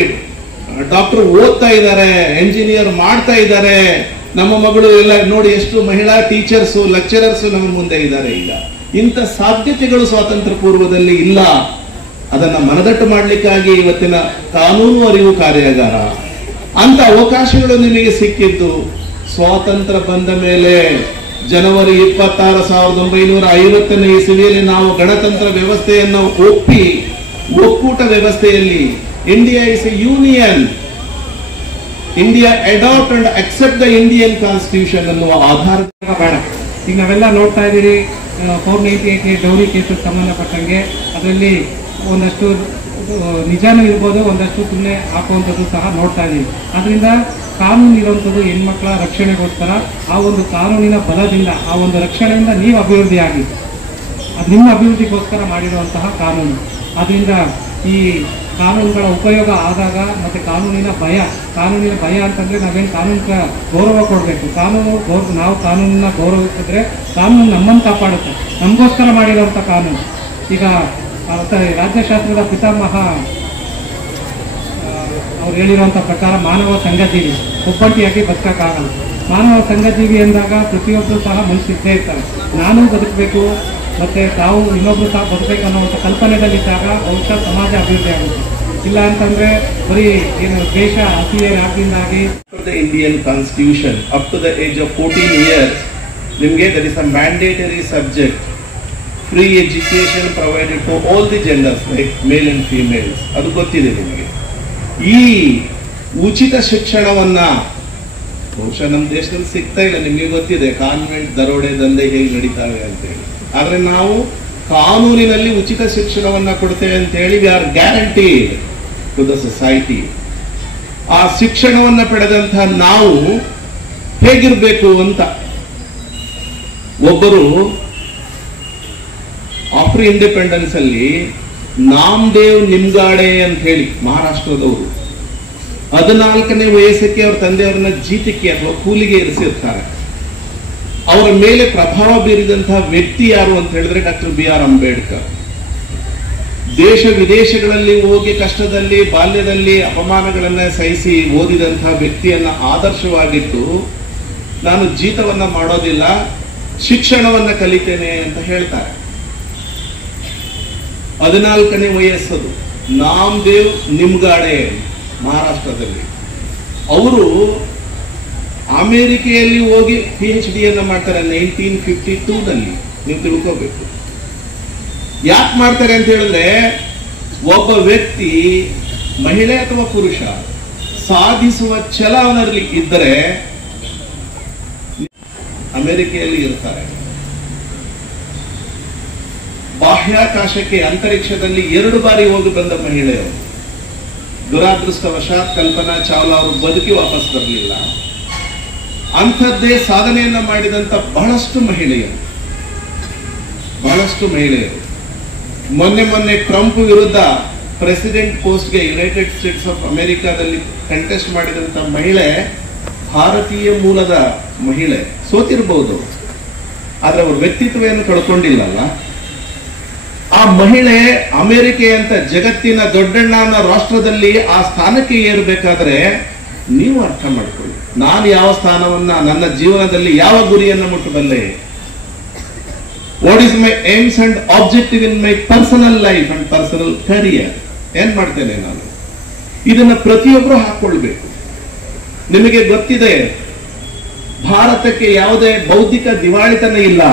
ಡಾಕ್ಟರ್ ಓದ್ತಾ ಇದ್ದಾರೆ, ಎಂಜಿನಿಯರ್ ಮಾಡ್ತಾ ಇದ್ದಾರೆ, ನಮ್ಮ ಮಗಳು ಎಲ್ಲ ನೋಡಿ ಎಷ್ಟು ಮಹಿಳಾ ಟೀಚರ್ಸ್ ಲೆಕ್ಚರರ್ಸ್ ನಮ್ಮ ಮುಂದೆ ಇದ್ದಾರೆ. ಈಗ ಇಂಥ ಸಾಧ್ಯತೆಗಳು ಸ್ವಾತಂತ್ರ್ಯ ಪೂರ್ವದಲ್ಲಿ ಇಲ್ಲ. ಅದನ್ನ ಮನದಟ್ಟು ಮಾಡಲಿಕ್ಕಾಗಿ ಇವತ್ತಿನ ಕಾನೂನು ಅರಿವು ಕಾರ್ಯಾಗಾರ. ಅಂತ ಅವಕಾಶಗಳು ನಿಮಗೆ ಸಿಕ್ಕಿದ್ದು ಸ್ವಾತಂತ್ರ್ಯ ಬಂದ ಮೇಲೆ. ಜನವರಿ 26, 1950ನೇ ಇಸವಿಯಲ್ಲಿ ನಾವು ಗಣತಂತ್ರ ವ್ಯವಸ್ಥೆಯನ್ನು ಒಪ್ಪಿ ಒಕ್ಕೂಟ ವ್ಯವಸ್ಥೆಯಲ್ಲಿ India is a union, India adapt and accept the Indian constitution ಅನ್ನುವ ಆಧಾರ ಬೇಡ. ಈಗ ನಾವೆಲ್ಲ ನೋಡ್ತಾ ಇದ್ದೀರಿ 498 ಡೌರಿ ಕೇಸಸ್ ಸಂಬಂಧಪಟ್ಟಂಗೆ ಅದರಲ್ಲಿ ಒಂದಷ್ಟು ನಿಜಾನೂ ಇರ್ಬೋದು, ಒಂದಷ್ಟು ಸುಮ್ಮನೆ ಹಾಕುವಂಥದ್ದು ಸಹ ನೋಡ್ತಾ ಇದ್ದೀವಿ. ಅದರಿಂದ ಕಾನೂನು ಇರುವಂಥದ್ದು ಹೆಣ್ಮಕ್ಳ ರಕ್ಷಣೆಗೋಸ್ಕರ. ಆ ಒಂದು ಕಾನೂನಿನ ಬಲದಿಂದ, ಆ ಒಂದು ರಕ್ಷಣೆಯಿಂದ ನೀವು ಅಭಿವೃದ್ಧಿ ಆಗಿ, ಅದು ನಿಮ್ಮ ಅಭಿವೃದ್ಧಿಗೋಸ್ಕರ ಮಾಡಿರುವಂತಹ ಕಾನೂನು. ಅದರಿಂದ ಈ ಕಾನೂನುಗಳ ಉಪಯೋಗ ಆದಾಗ ಮತ್ತೆ ಕಾನೂನಿನ ಭಯ ಅಂತಂದ್ರೆ ನಾವೇನು ಕಾನೂನಿಗೆ ಗೌರವ ಕೊಡಬೇಕು. ನಾವು ಕಾನೂನನ್ನ ಗೌರವಿಸಿದ್ರೆ ಕಾನೂನು ನಮ್ಮನ್ನು ಕಾಪಾಡುತ್ತೆ, ನಮಗೋಸ್ಕರ ಮಾಡಿರುವಂಥ ಕಾನೂನು. ಈಗ ರಾಜ್ಯಶಾಸ್ತ್ರದ ಪಿತಾಮಹ ಅವ್ರು ಹೇಳಿರುವಂಥ ಪ್ರಕಾರ ಮಾನವ ಸಂಘಜೀವಿ, ಒಬ್ಬಟ್ಟಿಯಾಗಿ ಬದುಕಕ್ಕಾಗಲ್ಲ. ಮಾನವ ಸಂಘಜೀವಿ ಎಂದಾಗ ಪ್ರತಿಯೊಬ್ಬರು ಸಹ ಮನುಷ್ಯರಿದ್ದೇ ಇರ್ತಾರೆ. ನಾನು ಬದುಕಬೇಕು ಮತ್ತೆ ತಾವು ಇನ್ನೊಬ್ರು ಸಹ ಬದುಕಬೇಕು ಅನ್ನೋವಂಥ ಕಲ್ಪನೆದಲ್ಲಿದ್ದಾಗ ಬಹುಶಃ ಸಮಾಜ ಅಭಿವೃದ್ಧಿ ಆಗುತ್ತೆ. ಇಲ್ಲ ಅಂತಂದ್ರೆ ಬರೀ ಏನು ದೇಶ ಅತಿಯೇ ಆಗಿಂದಾಗಿ Indian constitution up to the age of 14 years ನಿಮಗೆ there is a mandatory subject, free education provided to all the genders like male and females. ಅದು ಗೊತ್ತಿದೆ ನಿಮಗೆ. ಈ ಉಚಿತ ಶಿಕ್ಷಣವನ್ನ ಬಹುಶಃ ನಮ್ಮ ದೇಶದಲ್ಲಿ ಸಿಗ್ತಾ ಇಲ್ಲ. ನಿಮಗೆ ಗೊತ್ತಿದೆ ಕಾನ್ವೆಂಟ್ ದರೋಡೆ ದಂಧೆ ಹೇಗೆ ನಡೀತಾವೆ ಅಂತೇಳಿ. ಆದ್ರೆ ನಾವು ಕಾನೂನಿನಲ್ಲಿ ಉಚಿತ ಶಿಕ್ಷಣವನ್ನ ಕೊಡ್ತೇವೆ ಅಂತ ಹೇಳಿ we are guaranteed to the society. ಆ ಶಿಕ್ಷಣವನ್ನ ಪಡೆದಂತಹ ನಾವು ಹೇಗಿರ್ಬೇಕು ಅಂತ ಒಬ್ಬರು ಆಫ್ಟರ್ ಇಂಡಿಪೆಂಡೆನ್ಸ್ ಅಲ್ಲಿ ನಾಮದೇವ್ ನಿಮ್ಗಾಡೆ ಅಂತ ಹೇಳಿ ಮಹಾರಾಷ್ಟ್ರದವರು 14ನೇ ವಯಸ್ಸಕ್ಕೆ ಅವ್ರ ತಂದೆಯವರನ್ನ ಜೀತಕ್ಕೆ ಅಥವಾ ಕೂಲಿಗೆ ಇರಿಸಿರ್ತಾರೆ. ಅವರ ಮೇಲೆ ಪ್ರಭಾವ ಬೀರಿದಂತಹ ವ್ಯಕ್ತಿ ಯಾರು ಅಂತ ಹೇಳಿದ್ರೆ ಡಾಕ್ಟರ್ BR ಅಂಬೇಡ್ಕರ್. ದೇಶ ವಿದೇಶಗಳಲ್ಲಿ ಹೋಗಿ ಕಷ್ಟದಲ್ಲಿ ಬಾಲ್ಯದಲ್ಲಿ ಅಪಮಾನಗಳನ್ನ ಸಹಿಸಿ ಓದಿದಂತಹ ವ್ಯಕ್ತಿಯನ್ನ ಆದರ್ಶವಾಗಿಟ್ಟು ನಾನು ಜೀತವನ್ನ ಮಾಡೋದಿಲ್ಲ, ಶಿಕ್ಷಣವನ್ನ ಕಲಿತೇನೆ ಅಂತ ಹೇಳ್ತಾರೆ. 14ನೇ ವಯಸ್ಸದು. ನಾಮದೇವ್ ನಿಮ್ಗಾಡೆ ಮಹಾರಾಷ್ಟ್ರದಲ್ಲಿ. ಅವರು ಅಮೆರಿಕೆಯಲ್ಲಿ ಹೋಗಿ PhD ಅನ್ನ ಮಾಡ್ತಾರೆ 1952ನಲ್ಲಿ. ನೀವು ತಿಳ್ಕೋಬೇಕು ಯಾಕೆ ಮಾಡ್ತಾರೆ ಅಂತ ಹೇಳಿದ್ರೆ, ಒಬ್ಬ ವ್ಯಕ್ತಿ ಮಹಿಳೆ ಅಥವಾ ಪುರುಷ ಸಾಧಿಸುವ ಛಲ ಅವನಲ್ಲಿ ಇದ್ದರೆ ಅಮೆರಿಕೆಯಲ್ಲಿ ಇರ್ತಾರೆ. ಬಾಹ್ಯಾಕಾಶಕ್ಕೆ ಅಂತರಿಕ್ಷದಲ್ಲಿ 2 ಬಾರಿ ಹೋಗಿ ಬಂದ ಮಹಿಳೆಯರು. ದುರಾದೃಷ್ಟವಶಾತ್ ಕಲ್ಪನಾ ಚಾವ್ಲಾ ಅವರು ಬದುಕಿ ವಾಪಸ್ ಬರಲಿಲ್ಲ. ಅಂಥದ್ದೇ ಸಾಧನೆಯನ್ನ ಮಾಡಿದಂತ ಬಹಳಷ್ಟು ಮಹಿಳೆಯರು. ಮೊನ್ನೆ ಟ್ರಂಪ್ ವಿರುದ್ಧ ಪ್ರೆಸಿಡೆಂಟ್ ಪೋಸ್ಟ್ಗೆ ಯುನೈಟೆಡ್ ಸ್ಟೇಟ್ಸ್ ಆಫ್ ಅಮೆರಿಕಾದಲ್ಲಿ ಕಂಟೆಸ್ಟ್ ಮಾಡಿದಂತ ಮಹಿಳೆ ಭಾರತೀಯ ಮೂಲದ ಮಹಿಳೆ. ಸೋತಿರಬಹುದು, ಆದ್ರೆ ಅವ್ರ ವ್ಯಕ್ತಿತ್ವವನ್ನು ಕಳ್ಕೊಂಡಿಲ್ಲಲ್ಲ. ಆ ಮಹಿಳೆ ಅಮೆರಿಕೆ ಅಂತ ಜಗತ್ತಿನ ದೊಡ್ಡಣ್ಣ ರಾಷ್ಟ್ರದಲ್ಲಿ ಆ ಸ್ಥಾನಕ್ಕೆ ಏರ್ಬೇಕಾದ್ರೆ ನೀವು ಅರ್ಥ ಮಾಡ್ಕೊಳ್ಳಿ, ನಾನು ಯಾವ ಸ್ಥಾನವನ್ನ ನನ್ನ ಜೀವನದಲ್ಲಿ ಯಾವ ಗುರಿಯನ್ನ ಮುಟ್ಟಬಲ್ಲೆ, what is my aims and objective in my personal life and personal career, ಏನ್ ಮಾಡ್ತೇನೆ ನಾನು, ಇದನ್ನ ಪ್ರತಿಯೊಬ್ಬರು ಹಾಕೊಳ್ಬೇಕು. ನಿಮಗೆ ಗೊತ್ತಿದೆ, ಭಾರತಕ್ಕೆ ಯಾವುದೇ ಬೌದ್ಧಿಕ ದಿವಾಳಿತನ ಇಲ್ಲ.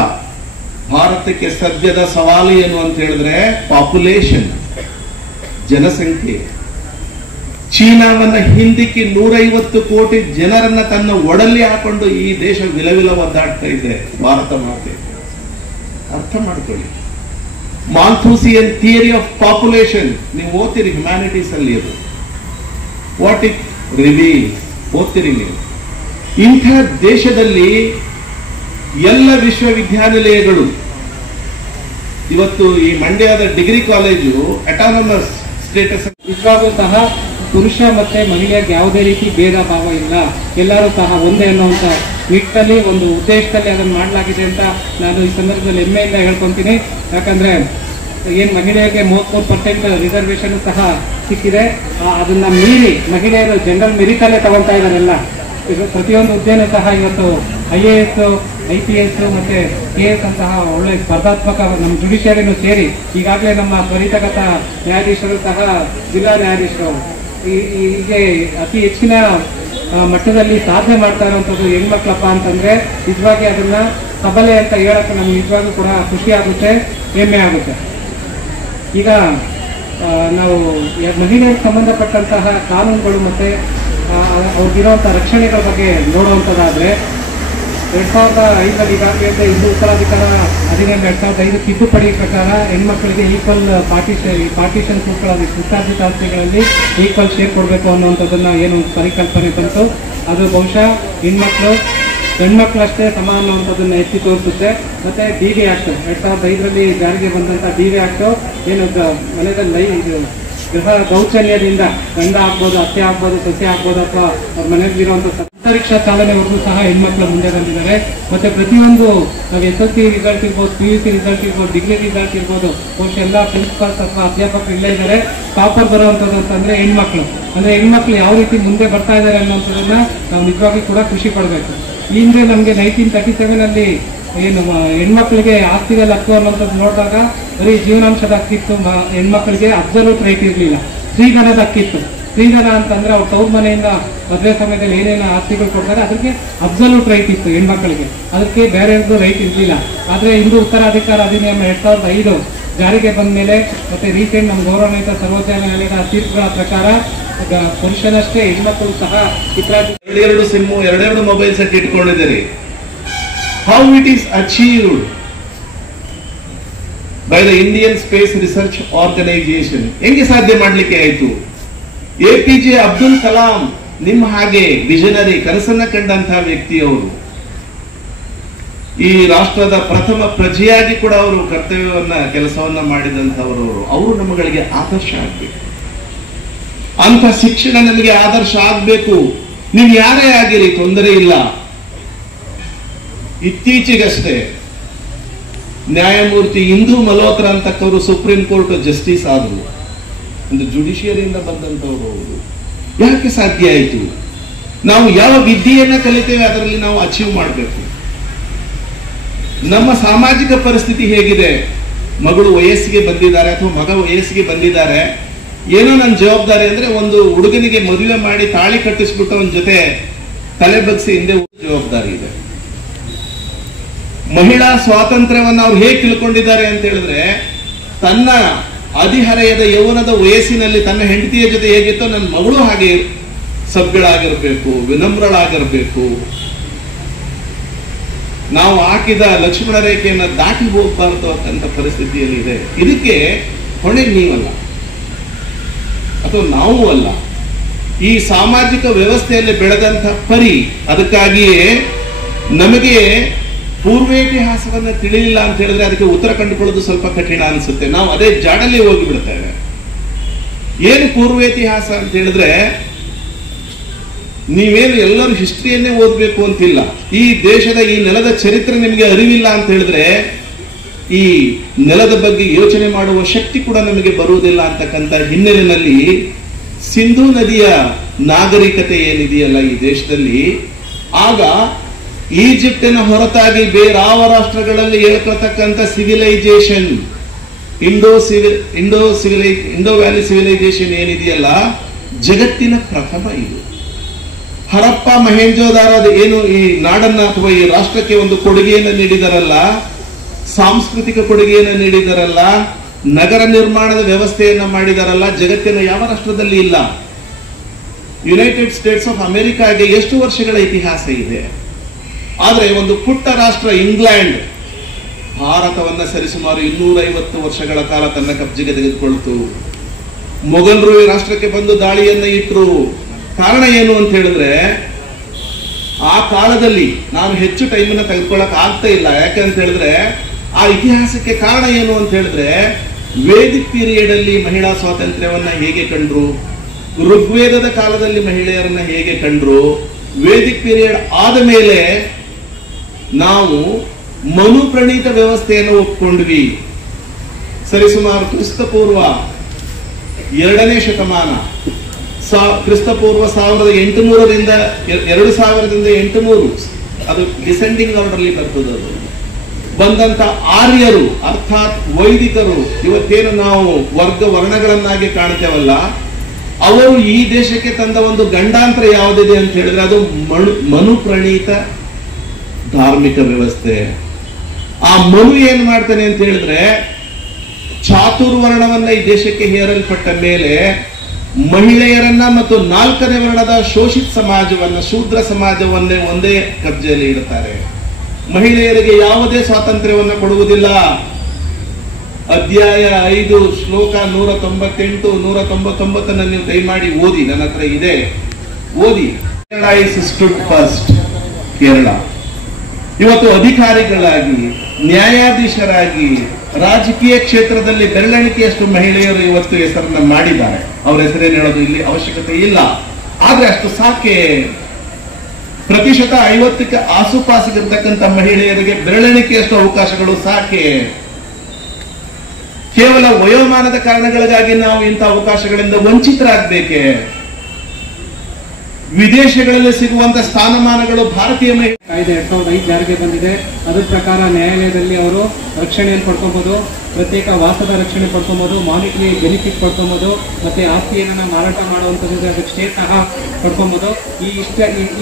ಭಾರತಕ್ಕೆ ಸದ್ಯದ ಸವಾಲು ಏನು ಅಂತ ಹೇಳಿದ್ರೆ ಪಾಪ್ಯುಲೇಷನ್, ಜನಸಂಖ್ಯೆ. ಚೀನಾವನ್ನ ಹಿಂದಿಕ್ಕಿ 150 ಕೋಟಿ ಜನರನ್ನ ತನ್ನ ಒಡಲಿ ಹಾಕೊಂಡು ಈ ದೇಶ ವಿಲವಿಲ ಒದ್ದಾಡ್ತಾ ಇದೆ. ಭಾರತ ಮಾತೆ ಅರ್ಥ ಮಾಡ್ಕೊಳ್ಳಿ. ಮಾಲ್ಥೂಸಿಯನ್ ಥಿಯರಿ ಆಫ್ ಪಾಪ್ಯುಲೇಷನ್ ನೀವು ಓದ್ತೀರಿ ಹ್ಯುಮ್ಯಾನಿಟೀಸ್ ಅಲ್ಲಿ, ಅದು ವಾಟ್ ಇಟ್ ರಿವೀಲ್ಸ್ ಓದ್ತೀರಿ ನೀವು. ಇಂಥ ದೇಶದಲ್ಲಿ ಎಲ್ಲ ವಿಶ್ವವಿದ್ಯಾನಿಲಯಗಳು ಇವತ್ತು ಈ ಮಂಡ್ಯದ ಡಿಗ್ರಿ ಕಾಲೇಜು ಅಟಾನಮಸ್ ಸ್ಟೇಟಸ್. ನಿಜವಾಗೂ ಸಹ ಪುರುಷ ಮತ್ತೆ ಮಹಿಳೆಗೆ ಯಾವುದೇ ರೀತಿ ಭೇದ ಭಾವ ಇಲ್ಲ, ಎಲ್ಲರೂ ಸಹ ಒಂದೇ ಅನ್ನುವಂಥ ನಿಟ್ಟಿನಲ್ಲಿ ಒಂದು ಉದ್ದೇಶದಲ್ಲಿ ಅದನ್ನು ಮಾಡಲಾಗಿದೆ ಅಂತ ನಾನು ಈ ಸಂದರ್ಭದಲ್ಲಿ ಹೆಮ್ಮೆಯಿಂದ ಹೇಳ್ಕೊಂತೀನಿ. ಯಾಕಂದ್ರೆ ಏನ್ ಮಹಿಳೆಯರಿಗೆ 33% ರಿಸರ್ವೇಶನ್ ಸಹ ಸಿಕ್ಕಿದೆ, ಅದನ್ನ ಮೀರಿ ಮಹಿಳೆಯರು ಜನರಲ್ ಮೆರಿಟ್ ಅಲ್ಲೇ ತಗೊಳ್ತಾ ಇದ್ದಾರೆಲ್ಲ. ಪ್ರತಿಯೊಂದು ಹುದ್ದೆನೂ ಸಹ ಇವತ್ತು IAS, IPS ಮತ್ತೆ KS ಅಂತಹ ಒಳ್ಳೆ ಸ್ಪರ್ಧಾತ್ಮಕ ನಮ್ಮ ಜುಡಿಷಿಯರಿನೂ ಸೇರಿ ಈಗಾಗಲೇ ನಮ್ಮ ತ್ವರಿತಗತ ನ್ಯಾಯಾಧೀಶರು ಸಹ ಜಿಲ್ಲಾ ನ್ಯಾಯಾಧೀಶರು ಹೀಗೆ ಅತಿ ಹೆಚ್ಚಿನ ಮಟ್ಟದಲ್ಲಿ ಸಾಧನೆ ಮಾಡ್ತಾ ಇರುವಂಥದ್ದು ಹೆಣ್ಮಕ್ಳಪ್ಪ ಅಂತಂದ್ರೆ ನಿಜವಾಗಿ ಅದನ್ನ ಸಬಲೆ ಅಂತ ಹೇಳಕ್ಕೆ ನಮ್ಗೆ ನಿಜವಾಗ್ಲೂ ಕೂಡ ಖುಷಿ ಆಗುತ್ತೆ, ಹೆಮ್ಮೆ ಆಗುತ್ತೆ. ಈಗ ನಾವು ಮಹಿಳೆಯರಿಗೆ ಸಂಬಂಧಪಟ್ಟಂತಹ ಕಾನೂನುಗಳು ಮತ್ತೆ ಅವ್ರಿಗಿರುವಂಥ ರಕ್ಷಣೆಗಳ ಬಗ್ಗೆ ನೋಡುವಂಥದ್ದಾದ್ರೆ 2005 ಈಗಾಗಲೇ ಹಿಂದೂ ಉತ್ತರಾಧಿಕಾರ ಅಧಿನಿಯಮ 2005 ತಿದ್ದುಪಡಿ ಪ್ರಕಾರ ಹೆಣ್ಮಕ್ಳಿಗೆ ಈಕ್ವಲ್ ಪಾರ್ಟಿಷನ್ ಸೂತ್ರಗಳಲ್ಲಿ ಸುತ್ತಾರ್ಜಿತ ಆಸ್ತಿಗಳಲ್ಲಿ ಈಕ್ವಲ್ ಶೇರ್ ಕೊಡಬೇಕು ಅನ್ನುವಂಥದ್ದನ್ನ ಏನು ಪರಿಕಲ್ಪನೆ ಬಂತು, ಅದು ಬಹುಶಃ ಹೆಣ್ಮಕ್ಳಷ್ಟೇ ಸಮ ಅನ್ನುವಂಥದ್ದನ್ನ ಎತ್ತಿ ತೋರಿಸುತ್ತೆ. ಮತ್ತೆ DV ಆಕ್ಟ್ 2005 ಜಾರಿಗೆ ಬಂದಂತ DV ಆಕ್ಟ್ ಏನು ಮನೆಯಲ್ಲಿ ಗೃಹ ದೌರ್ಜನ್ಯದಿಂದ ಗಂಡ ಆಗ್ಬೋದು, ಅತ್ತೆ ಆಗ್ಬೋದು, ಸೊಸೆ ಆಗ್ಬೋದು, ಅಥವಾ ಅವ್ರ ಮನೆಯಲ್ಲಿರುವಂತಹ ಅಂತರಿಕ್ಷ ಚಾಲನೆವರೆಗೂ ಸಹ ಹೆಣ್ಮಕ್ಳು ಮುಂದೆ ಬಂದಿದ್ದಾರೆ. ಮತ್ತೆ ಪ್ರತಿಯೊಂದು ನಾವು SSLC ರಿಸಲ್ಟ್ ಇರ್ಬೋದು, PUC ರಿಸಲ್ಟ್ ಇರ್ಬೋದು, ಡಿಗ್ರಿ ರಿಸಲ್ಟ್ ಇರ್ಬೋದು, ಬಹುಶಃ ಎಲ್ಲ ಪ್ರಿನ್ಸಿಪಾಲ್ಸ್ ಅಥವಾ ಅಧ್ಯಾಪಕರು ಇಲ್ಲೇ ಇದ್ದಾರೆ. ಟಾಪರ್ ಬರುವಂಥದ್ದು ಅಂತಂದ್ರೆ ಹೆಣ್ಮಕ್ಳು. ಅಂದ್ರೆ ಹೆಣ್ಮಕ್ಳು ಯಾವ ರೀತಿ ಮುಂದೆ ಬರ್ತಾ ಇದ್ದಾರೆ ಅನ್ನೋಂಥದ್ದನ್ನ ನಾವು ನಿಜವಾಗಿ ಕೂಡ ಖುಷಿ ಪಡಬೇಕು. ಈ ಹಿಂದೆ ನಮಗೆ 1937 ಏನು ಹೆಣ್ಮಕ್ಳಿಗೆ ಆಸ್ತಿಗಳ ಹಕ್ಕು ಅನ್ನೋಂಥದ್ದು ನೋಡಿದಾಗ ಬರೀ ಜೀವನಾಂಶದ ಹಕ್ಕಿತ್ತು, ಹೆಣ್ಮಕ್ಳಿಗೆ ಅಬ್ಸಲ್ಯೂಟ್ ರೈಟ್ ಇರಲಿಲ್ಲ. ಸ್ತ್ರೀಧನದ ಹಕ್ಕಿತ್ತು. ಸ್ತ್ರೀಧನ ಅಂತಂದ್ರೆ ಅವ್ರ ತವ್ರ ಮನೆಯಿಂದ ಮದುವೆ ಸಮಯದಲ್ಲಿ ಏನೇನು ಆಸ್ತಿಗಳು ಕೊಡ್ತಾರೆ ಅದಕ್ಕೆ ಅಬ್ಸಲ್ಯೂಟ್ ರೈಟ್ ಇತ್ತು ಹೆಣ್ಮಕ್ಳಿಗೆ, ಅದಕ್ಕೆ ಬೇರೆಯವ್ರಿಗೂ ರೈಟ್ ಇರಲಿಲ್ಲ. ಆದ್ರೆ ಹಿಂದೂ ಉತ್ತರಾಧಿಕಾರ ಅಧಿನಿಯಮ 2005 ಜಾರಿಗೆ ಬಂದ ಮೇಲೆ ಮತ್ತೆ ರೀಸೆಂಟ್ ನಮ್ಮ ಗೌರವಾನ್ವಿತ ಸರ್ವೋಚ್ಚ ನ್ಯಾಯಾಲಯದ ತೀರ್ಪುಗಳ ಪ್ರಕಾರ ಪುರುಷನಷ್ಟೇ ಹೆಣ್ಮಕ್ಳು ಸಹ ಎರಡು ಸಿಮ್ಮು, ಎರಡೆರಡು ಮೊಬೈಲ್ ಸೆಟ್ ಇಟ್ಕೊಂಡಿದ್ದೀರಿ. How it is achieved by the Indian Space Research Organization? ಹೆಂಗೆ ಸಾಧ್ಯ ಮಾಡ್ಲಿಕ್ಕೆ ಆಯ್ತು? APJ ಅಬ್ದುಲ್ ಕಲಾಂ ನಿಮ್ಮ ಹಾಗೆ ವಿಷನರಿ, ಕನಸನ್ನ ಕಂಡಂತಹ ವ್ಯಕ್ತಿಯವರು, ಈ ರಾಷ್ಟ್ರದ ಪ್ರಥಮ ಪ್ರಜೆಯಾಗಿ ಕೂಡ ಅವರು ಕರ್ತವ್ಯವನ್ನ ಕೆಲಸವನ್ನ ಮಾಡಿದಂಥವರು. ಅವರು ನಮ್ಮಗಳಿಗೆ ಆದರ್ಶ ಆಗ್ಬೇಕು. ಅಂತ ಶಿಕ್ಷಣ ನಮಗೆ ಆದರ್ಶ ಆಗ್ಬೇಕು. ನೀವು ಯಾರೇ ಆಗಿರಿ ತೊಂದರೆ ಇಲ್ಲ. ಇತ್ತೀಚೆಗಷ್ಟೇ ನ್ಯಾಯಮೂರ್ತಿ ಇಂದು ಮಲ್ಹೋತ್ರಾ ಅಂತಕ್ಕವರು ಸುಪ್ರೀಂ ಕೋರ್ಟ್ ಜಸ್ಟಿಸ್ ಆದರು. ಒಂದು ಜುಡಿಷಿಯರಿಯಿಂದ ಬಂದಂತವರು ಅವರು. ಯಾಕೆ ಸಾಧ್ಯ ಆಯಿತು? ನಾವು ಯಾವ ವಿದ್ಯೆಯನ್ನ ಕಲಿತೇವೆ ಅದರಲ್ಲಿ ನಾವು ಅಚೀವ್ ಮಾಡಬೇಕು. ನಮ್ಮ ಸಾಮಾಜಿಕ ಪರಿಸ್ಥಿತಿ ಹೇಗಿದೆ? ಮಗಳು ವಯಸ್ಸಿಗೆ ಬಂದಿದ್ದಾರೆ ಅಥವಾ ಮಗ ವಯಸ್ಸಿಗೆ ಬಂದಿದ್ದಾರೆ, ಏನೋ ನನ್ನ ಜವಾಬ್ದಾರಿ ಅಂದ್ರೆ ಒಂದು ಹುಡುಗನಿಗೆ ಮದುವೆ ಮಾಡಿ ತಾಳಿ ಕಟ್ಟಿಸ್ಬಿಟ್ಟು ಅವನ ಜೊತೆ ತಲೆ ಬಗ್ಸಿ ಹಿಂದೆ ಜವಾಬ್ದಾರಿ ಇದೆ. ಮಹಿಳಾ ಸ್ವಾತಂತ್ರ್ಯವನ್ನ ಅವ್ರು ಹೇಗೆ ತಿಳ್ಕೊಂಡಿದ್ದಾರೆ ಅಂತ ಹೇಳಿದ್ರೆ, ತನ್ನ ಹದಿಹರೆಯದ ಯೌವನದ ವಯಸ್ಸಿನಲ್ಲಿ ತನ್ನ ಹೆಂಡತಿಯ ಜೊತೆ ಹೇಗಿತ್ತೋ ನನ್ನ ಮಗಳು ಹಾಗೆ ಸಭ್ಯಳಾಗಿರ್ಬೇಕು, ವಿನಮ್ರಳಾಗಿರ್ಬೇಕು. ನಾವು ಹಾಕಿದ ಲಕ್ಷ್ಮಣ ರೇಖೆಯನ್ನ ದಾಟಿ ಹೋಗಬಾರದು ಅಂತ ಪರಿಸ್ಥಿತಿಯಲ್ಲಿ ಇದೆ. ಇದಕ್ಕೆ ಹೊಣೆ ನೀವಲ್ಲ ಅಥವಾ ನಾವು ಅಲ್ಲ, ಈ ಸಾಮಾಜಿಕ ವ್ಯವಸ್ಥೆಯಲ್ಲಿ ಬೆಳೆದಂತ ಪರಿ. ಅದಕ್ಕಾಗಿಯೇ ನಮಗೆ ಪೂರ್ವೇತಿಹಾಸವನ್ನ ತಿಳಿಲಿಲ್ಲ ಅಂತ ಹೇಳಿದ್ರೆ ಅದಕ್ಕೆ ಉತ್ತರ ಕಂಡುಕೊಳ್ಳೋದು ಸ್ವಲ್ಪ ಕಠಿಣ ಅನಿಸುತ್ತೆ. ನಾವು ಅದೇ ಜಾಡಲ್ಲಿ ಹೋಗಿಬಿಡ್ತೇವೆ. ಏನು ಪೂರ್ವೇತಿಹಾಸ ಅಂತ ಹೇಳಿದ್ರೆ, ನೀವೇನು ಎಲ್ಲರೂ ಹಿಸ್ಟ್ರಿಯನ್ನೇ ಓದಬೇಕು ಅಂತಿಲ್ಲ. ಈ ದೇಶದ ಈ ನೆಲದ ಚರಿತ್ರೆ ನಿಮಗೆ ಅರಿವಿಲ್ಲ ಅಂತ ಹೇಳಿದ್ರೆ ಈ ನೆಲದ ಬಗ್ಗೆ ಯೋಚನೆ ಮಾಡುವ ಶಕ್ತಿ ಕೂಡ ನಮಗೆ ಬರುವುದಿಲ್ಲ ಅಂತಕ್ಕಂಥ ಹಿನ್ನೆಲೆಯಲ್ಲಿ ಸಿಂಧೂ ನದಿಯ ನಾಗರಿಕತೆ ಏನಿದೆಯಲ್ಲ ಈ ದೇಶದಲ್ಲಿ, ಆಗ ಈಜಿಪ್ಟಿನ ಹೊರತಾಗಿ ಬೇರಾವ ರಾಷ್ಟ್ರಗಳಲ್ಲಿ ಹೇಳ್ಕೊಳ್ತಕ್ಕಂಥ ಸಿವಿಲೈಸೇಷನ್, ಇಂಡೋ ವ್ಯಾಲಿ ಸಿವಿಲೈಸೇಷನ್ ಏನಿದೆಯಲ್ಲ ಜಗತ್ತಿನ ಪ್ರಥಮ ಇದು. ಹರಪ್ಪ ಮಹೇಂಜೋದಾರದ ಏನು ಈ ನಾಡನ್ನ ಅಥವಾ ಈ ರಾಷ್ಟ್ರಕ್ಕೆ ಒಂದು ಕೊಡುಗೆಯನ್ನು ನೀಡಿದರಲ್ಲ, ಸಾಂಸ್ಕೃತಿಕ ಕೊಡುಗೆಯನ್ನು ನೀಡಿದರಲ್ಲ, ನಗರ ನಿರ್ಮಾಣದ ವ್ಯವಸ್ಥೆಯನ್ನ ಮಾಡಿದರಲ್ಲ, ಜಗತ್ತಿನ ಯಾವ ರಾಷ್ಟ್ರದಲ್ಲಿ ಇಲ್ಲ. ಯುನೈಟೆಡ್ ಸ್ಟೇಟ್ಸ್ ಆಫ್ ಅಮೆರಿಕಾಗೆ ಎಷ್ಟು ವರ್ಷಗಳ ಇತಿಹಾಸ ಇದೆ. ಆದ್ರೆ ಒಂದು ಪುಟ್ಟ ರಾಷ್ಟ್ರ ಇಂಗ್ಲೆಂಡ್ ಭಾರತವನ್ನ ಸರಿಸುಮಾರು 250 ವರ್ಷಗಳ ಕಾಲ ತನ್ನ ಕಬ್ಜೆಗೆ ತೆಗೆದುಕೊಳ್ತು. ಮೊಘಲರು ಈ ರಾಷ್ಟ್ರಕ್ಕೆ ಬಂದು ದಾಳಿಯನ್ನ ಇಟ್ಟರು. ಕಾರಣ ಏನು ಅಂತ ಹೇಳಿದ್ರೆ ಆ ಕಾಲದಲ್ಲಿ ನಾನು ಹೆಚ್ಚು ಟೈಮನ್ನ ತೆಗೆದುಕೊಳ್ಳಕ್ ಆಗ್ತಾ ಇಲ್ಲ. ಯಾಕಂತ ಹೇಳಿದ್ರೆ ಆ ಇತಿಹಾಸಕ್ಕೆ ಕಾರಣ ಏನು ಅಂತ ಹೇಳಿದ್ರೆ ವೇದಿಕ್ ಪೀರಿಯಡ್ ಅಲ್ಲಿ ಮಹಿಳಾ ಸ್ವಾತಂತ್ರ್ಯವನ್ನ ಹೇಗೆ ಕಂಡ್ರು, ಋಗ್ವೇದದ ಕಾಲದಲ್ಲಿ ಮಹಿಳೆಯರನ್ನ ಹೇಗೆ ಕಂಡ್ರು, ವೇದಿಕ್ ಪೀರಿಯಡ್ ಆದ ಮೇಲೆ ನಾವು ಮನು ಪ್ರಣೀತ ವ್ಯವಸ್ಥೆಯನ್ನು ಒಪ್ಪಿಕೊಂಡ್ವಿ. ಸರಿಸುಮಾರು ಕ್ರಿಸ್ತಪೂರ್ವ 2ನೇ ಶತಮಾನ, ಕ್ರಿಸ್ತಪೂರ್ವ 1800ರಿಂದ 2800 ಅದು ಡಿಸೆಂಡಿಂಗ್ ಆರ್ಡರ್ಲಿ ಬರ್ತದೆ. ಅದು ಬಂದಂತ ಆರ್ಯರು ಅರ್ಥಾತ್ ವೈದಿಕರು, ಇವತ್ತೇನು ನಾವು ವರ್ಗ ವರ್ಣಗಳನ್ನಾಗಿ ಕಾಣ್ತೇವಲ್ಲ, ಅವರು ಈ ದೇಶಕ್ಕೆ ತಂದ ಒಂದು ಗಂಡಾಂತರ ಯಾವುದಿದೆ ಅಂತ ಹೇಳಿದ್ರೆ ಅದು ಮನು ಪ್ರಣೀತ ಧಾರ್ಮಿಕ ವ್ಯವಸ್ಥೆ. ಆ ಮನು ಏನ್ ಮಾಡ್ತಾನೆ ಅಂತ ಹೇಳಿದ್ರೆ ಚಾತುರ್ವರ್ಣವನ್ನ ಈ ದೇಶಕ್ಕೆ ಹೇರಲ್ಪಟ್ಟ ಮೇಲೆ ಮಹಿಳೆಯರನ್ನ ಮತ್ತು 4ನೇ ವರ್ಣದ ಶೋಷಿತ ಸಮಾಜವನ್ನ, ಶೂದ್ರ ಸಮಾಜವನ್ನೇ ಒಂದೇ ಕಬ್ಜೆಯಲ್ಲಿ ಇಡುತ್ತಾರೆ. ಮಹಿಳೆಯರಿಗೆ ಯಾವುದೇ ಸ್ವಾತಂತ್ರ್ಯವನ್ನ ಕೊಡುವುದಿಲ್ಲ. ಅಧ್ಯಾಯ 5 ಶ್ಲೋಕ 198, 199 ನೀವು ದಯಮಾಡಿ ಓದಿ, ನನ್ನ ಹತ್ರ ಇದೆ, ಓದಿ. Kerala is stood first. Kerala ಇವತ್ತು ಅಧಿಕಾರಿಗಳಾಗಿ, ನ್ಯಾಯಾಧೀಶರಾಗಿ, ರಾಜಕೀಯ ಕ್ಷೇತ್ರದಲ್ಲಿ ಬೆರಳೆಣಿಕೆಯಷ್ಟು ಮಹಿಳೆಯರು ಇವತ್ತು ಹೆಸರನ್ನ ಮಾಡಿದ್ದಾರೆ. ಅವರ ಹೆಸರೇನು ಹೇಳೋದು ಇಲ್ಲಿ ಅವಶ್ಯಕತೆ ಇಲ್ಲ. ಆದ್ರೆ ಅಷ್ಟು ಸಾಕೆ. ಪ್ರತಿಶತ 50ಕ್ಕೆ ಆಸುಪಾಸಿಗಿರ್ತಕ್ಕಂಥ ಮಹಿಳೆಯರಿಗೆ ಬೆರಳೆಣಿಕೆಯಷ್ಟು ಅವಕಾಶಗಳು ಸಾಕೆ. ಕೇವಲ ವಯೋಮಾನದ ಕಾರಣಗಳಿಗಾಗಿ ನಾವು ಇಂಥ ಅವಕಾಶಗಳಿಂದ ವಂಚಿತರಾಗಬೇಕೆ? ವಿದೇಶಗಳಲ್ಲಿ ಸಿಗುವಂತ ಸ್ಥಾನಮಾನಗಳು ಭಾರತೀಯ ಕಾಯ್ದೆ 2005 ಜಾರಿಗೆ ಬಂದಿದೆ. ಅದರ ಪ್ರಕಾರ ನ್ಯಾಯಾಲಯದಲ್ಲಿ ಅವರು ರಕ್ಷಣೆಯನ್ನು ಪಡ್ಕೊಬಹುದು, ಪ್ರತ್ಯೇಕ ವಾಸದ ರಕ್ಷಣೆ ಪಡ್ಕೊಬಹುದು, ಮಾನಿಟರಿ ಬೆನಿಫಿಟ್ ಪಡ್ಕೊಬಹುದು, ಮತ್ತೆ ಆಸ್ತಿಯನ್ನ ಮಾರಾಟ ಮಾಡುವಂಥದ್ದು ಅದಕ್ಕೆ ಸ್ಟೇ ಸಹ ಪಡ್ಕೊಬಹುದು.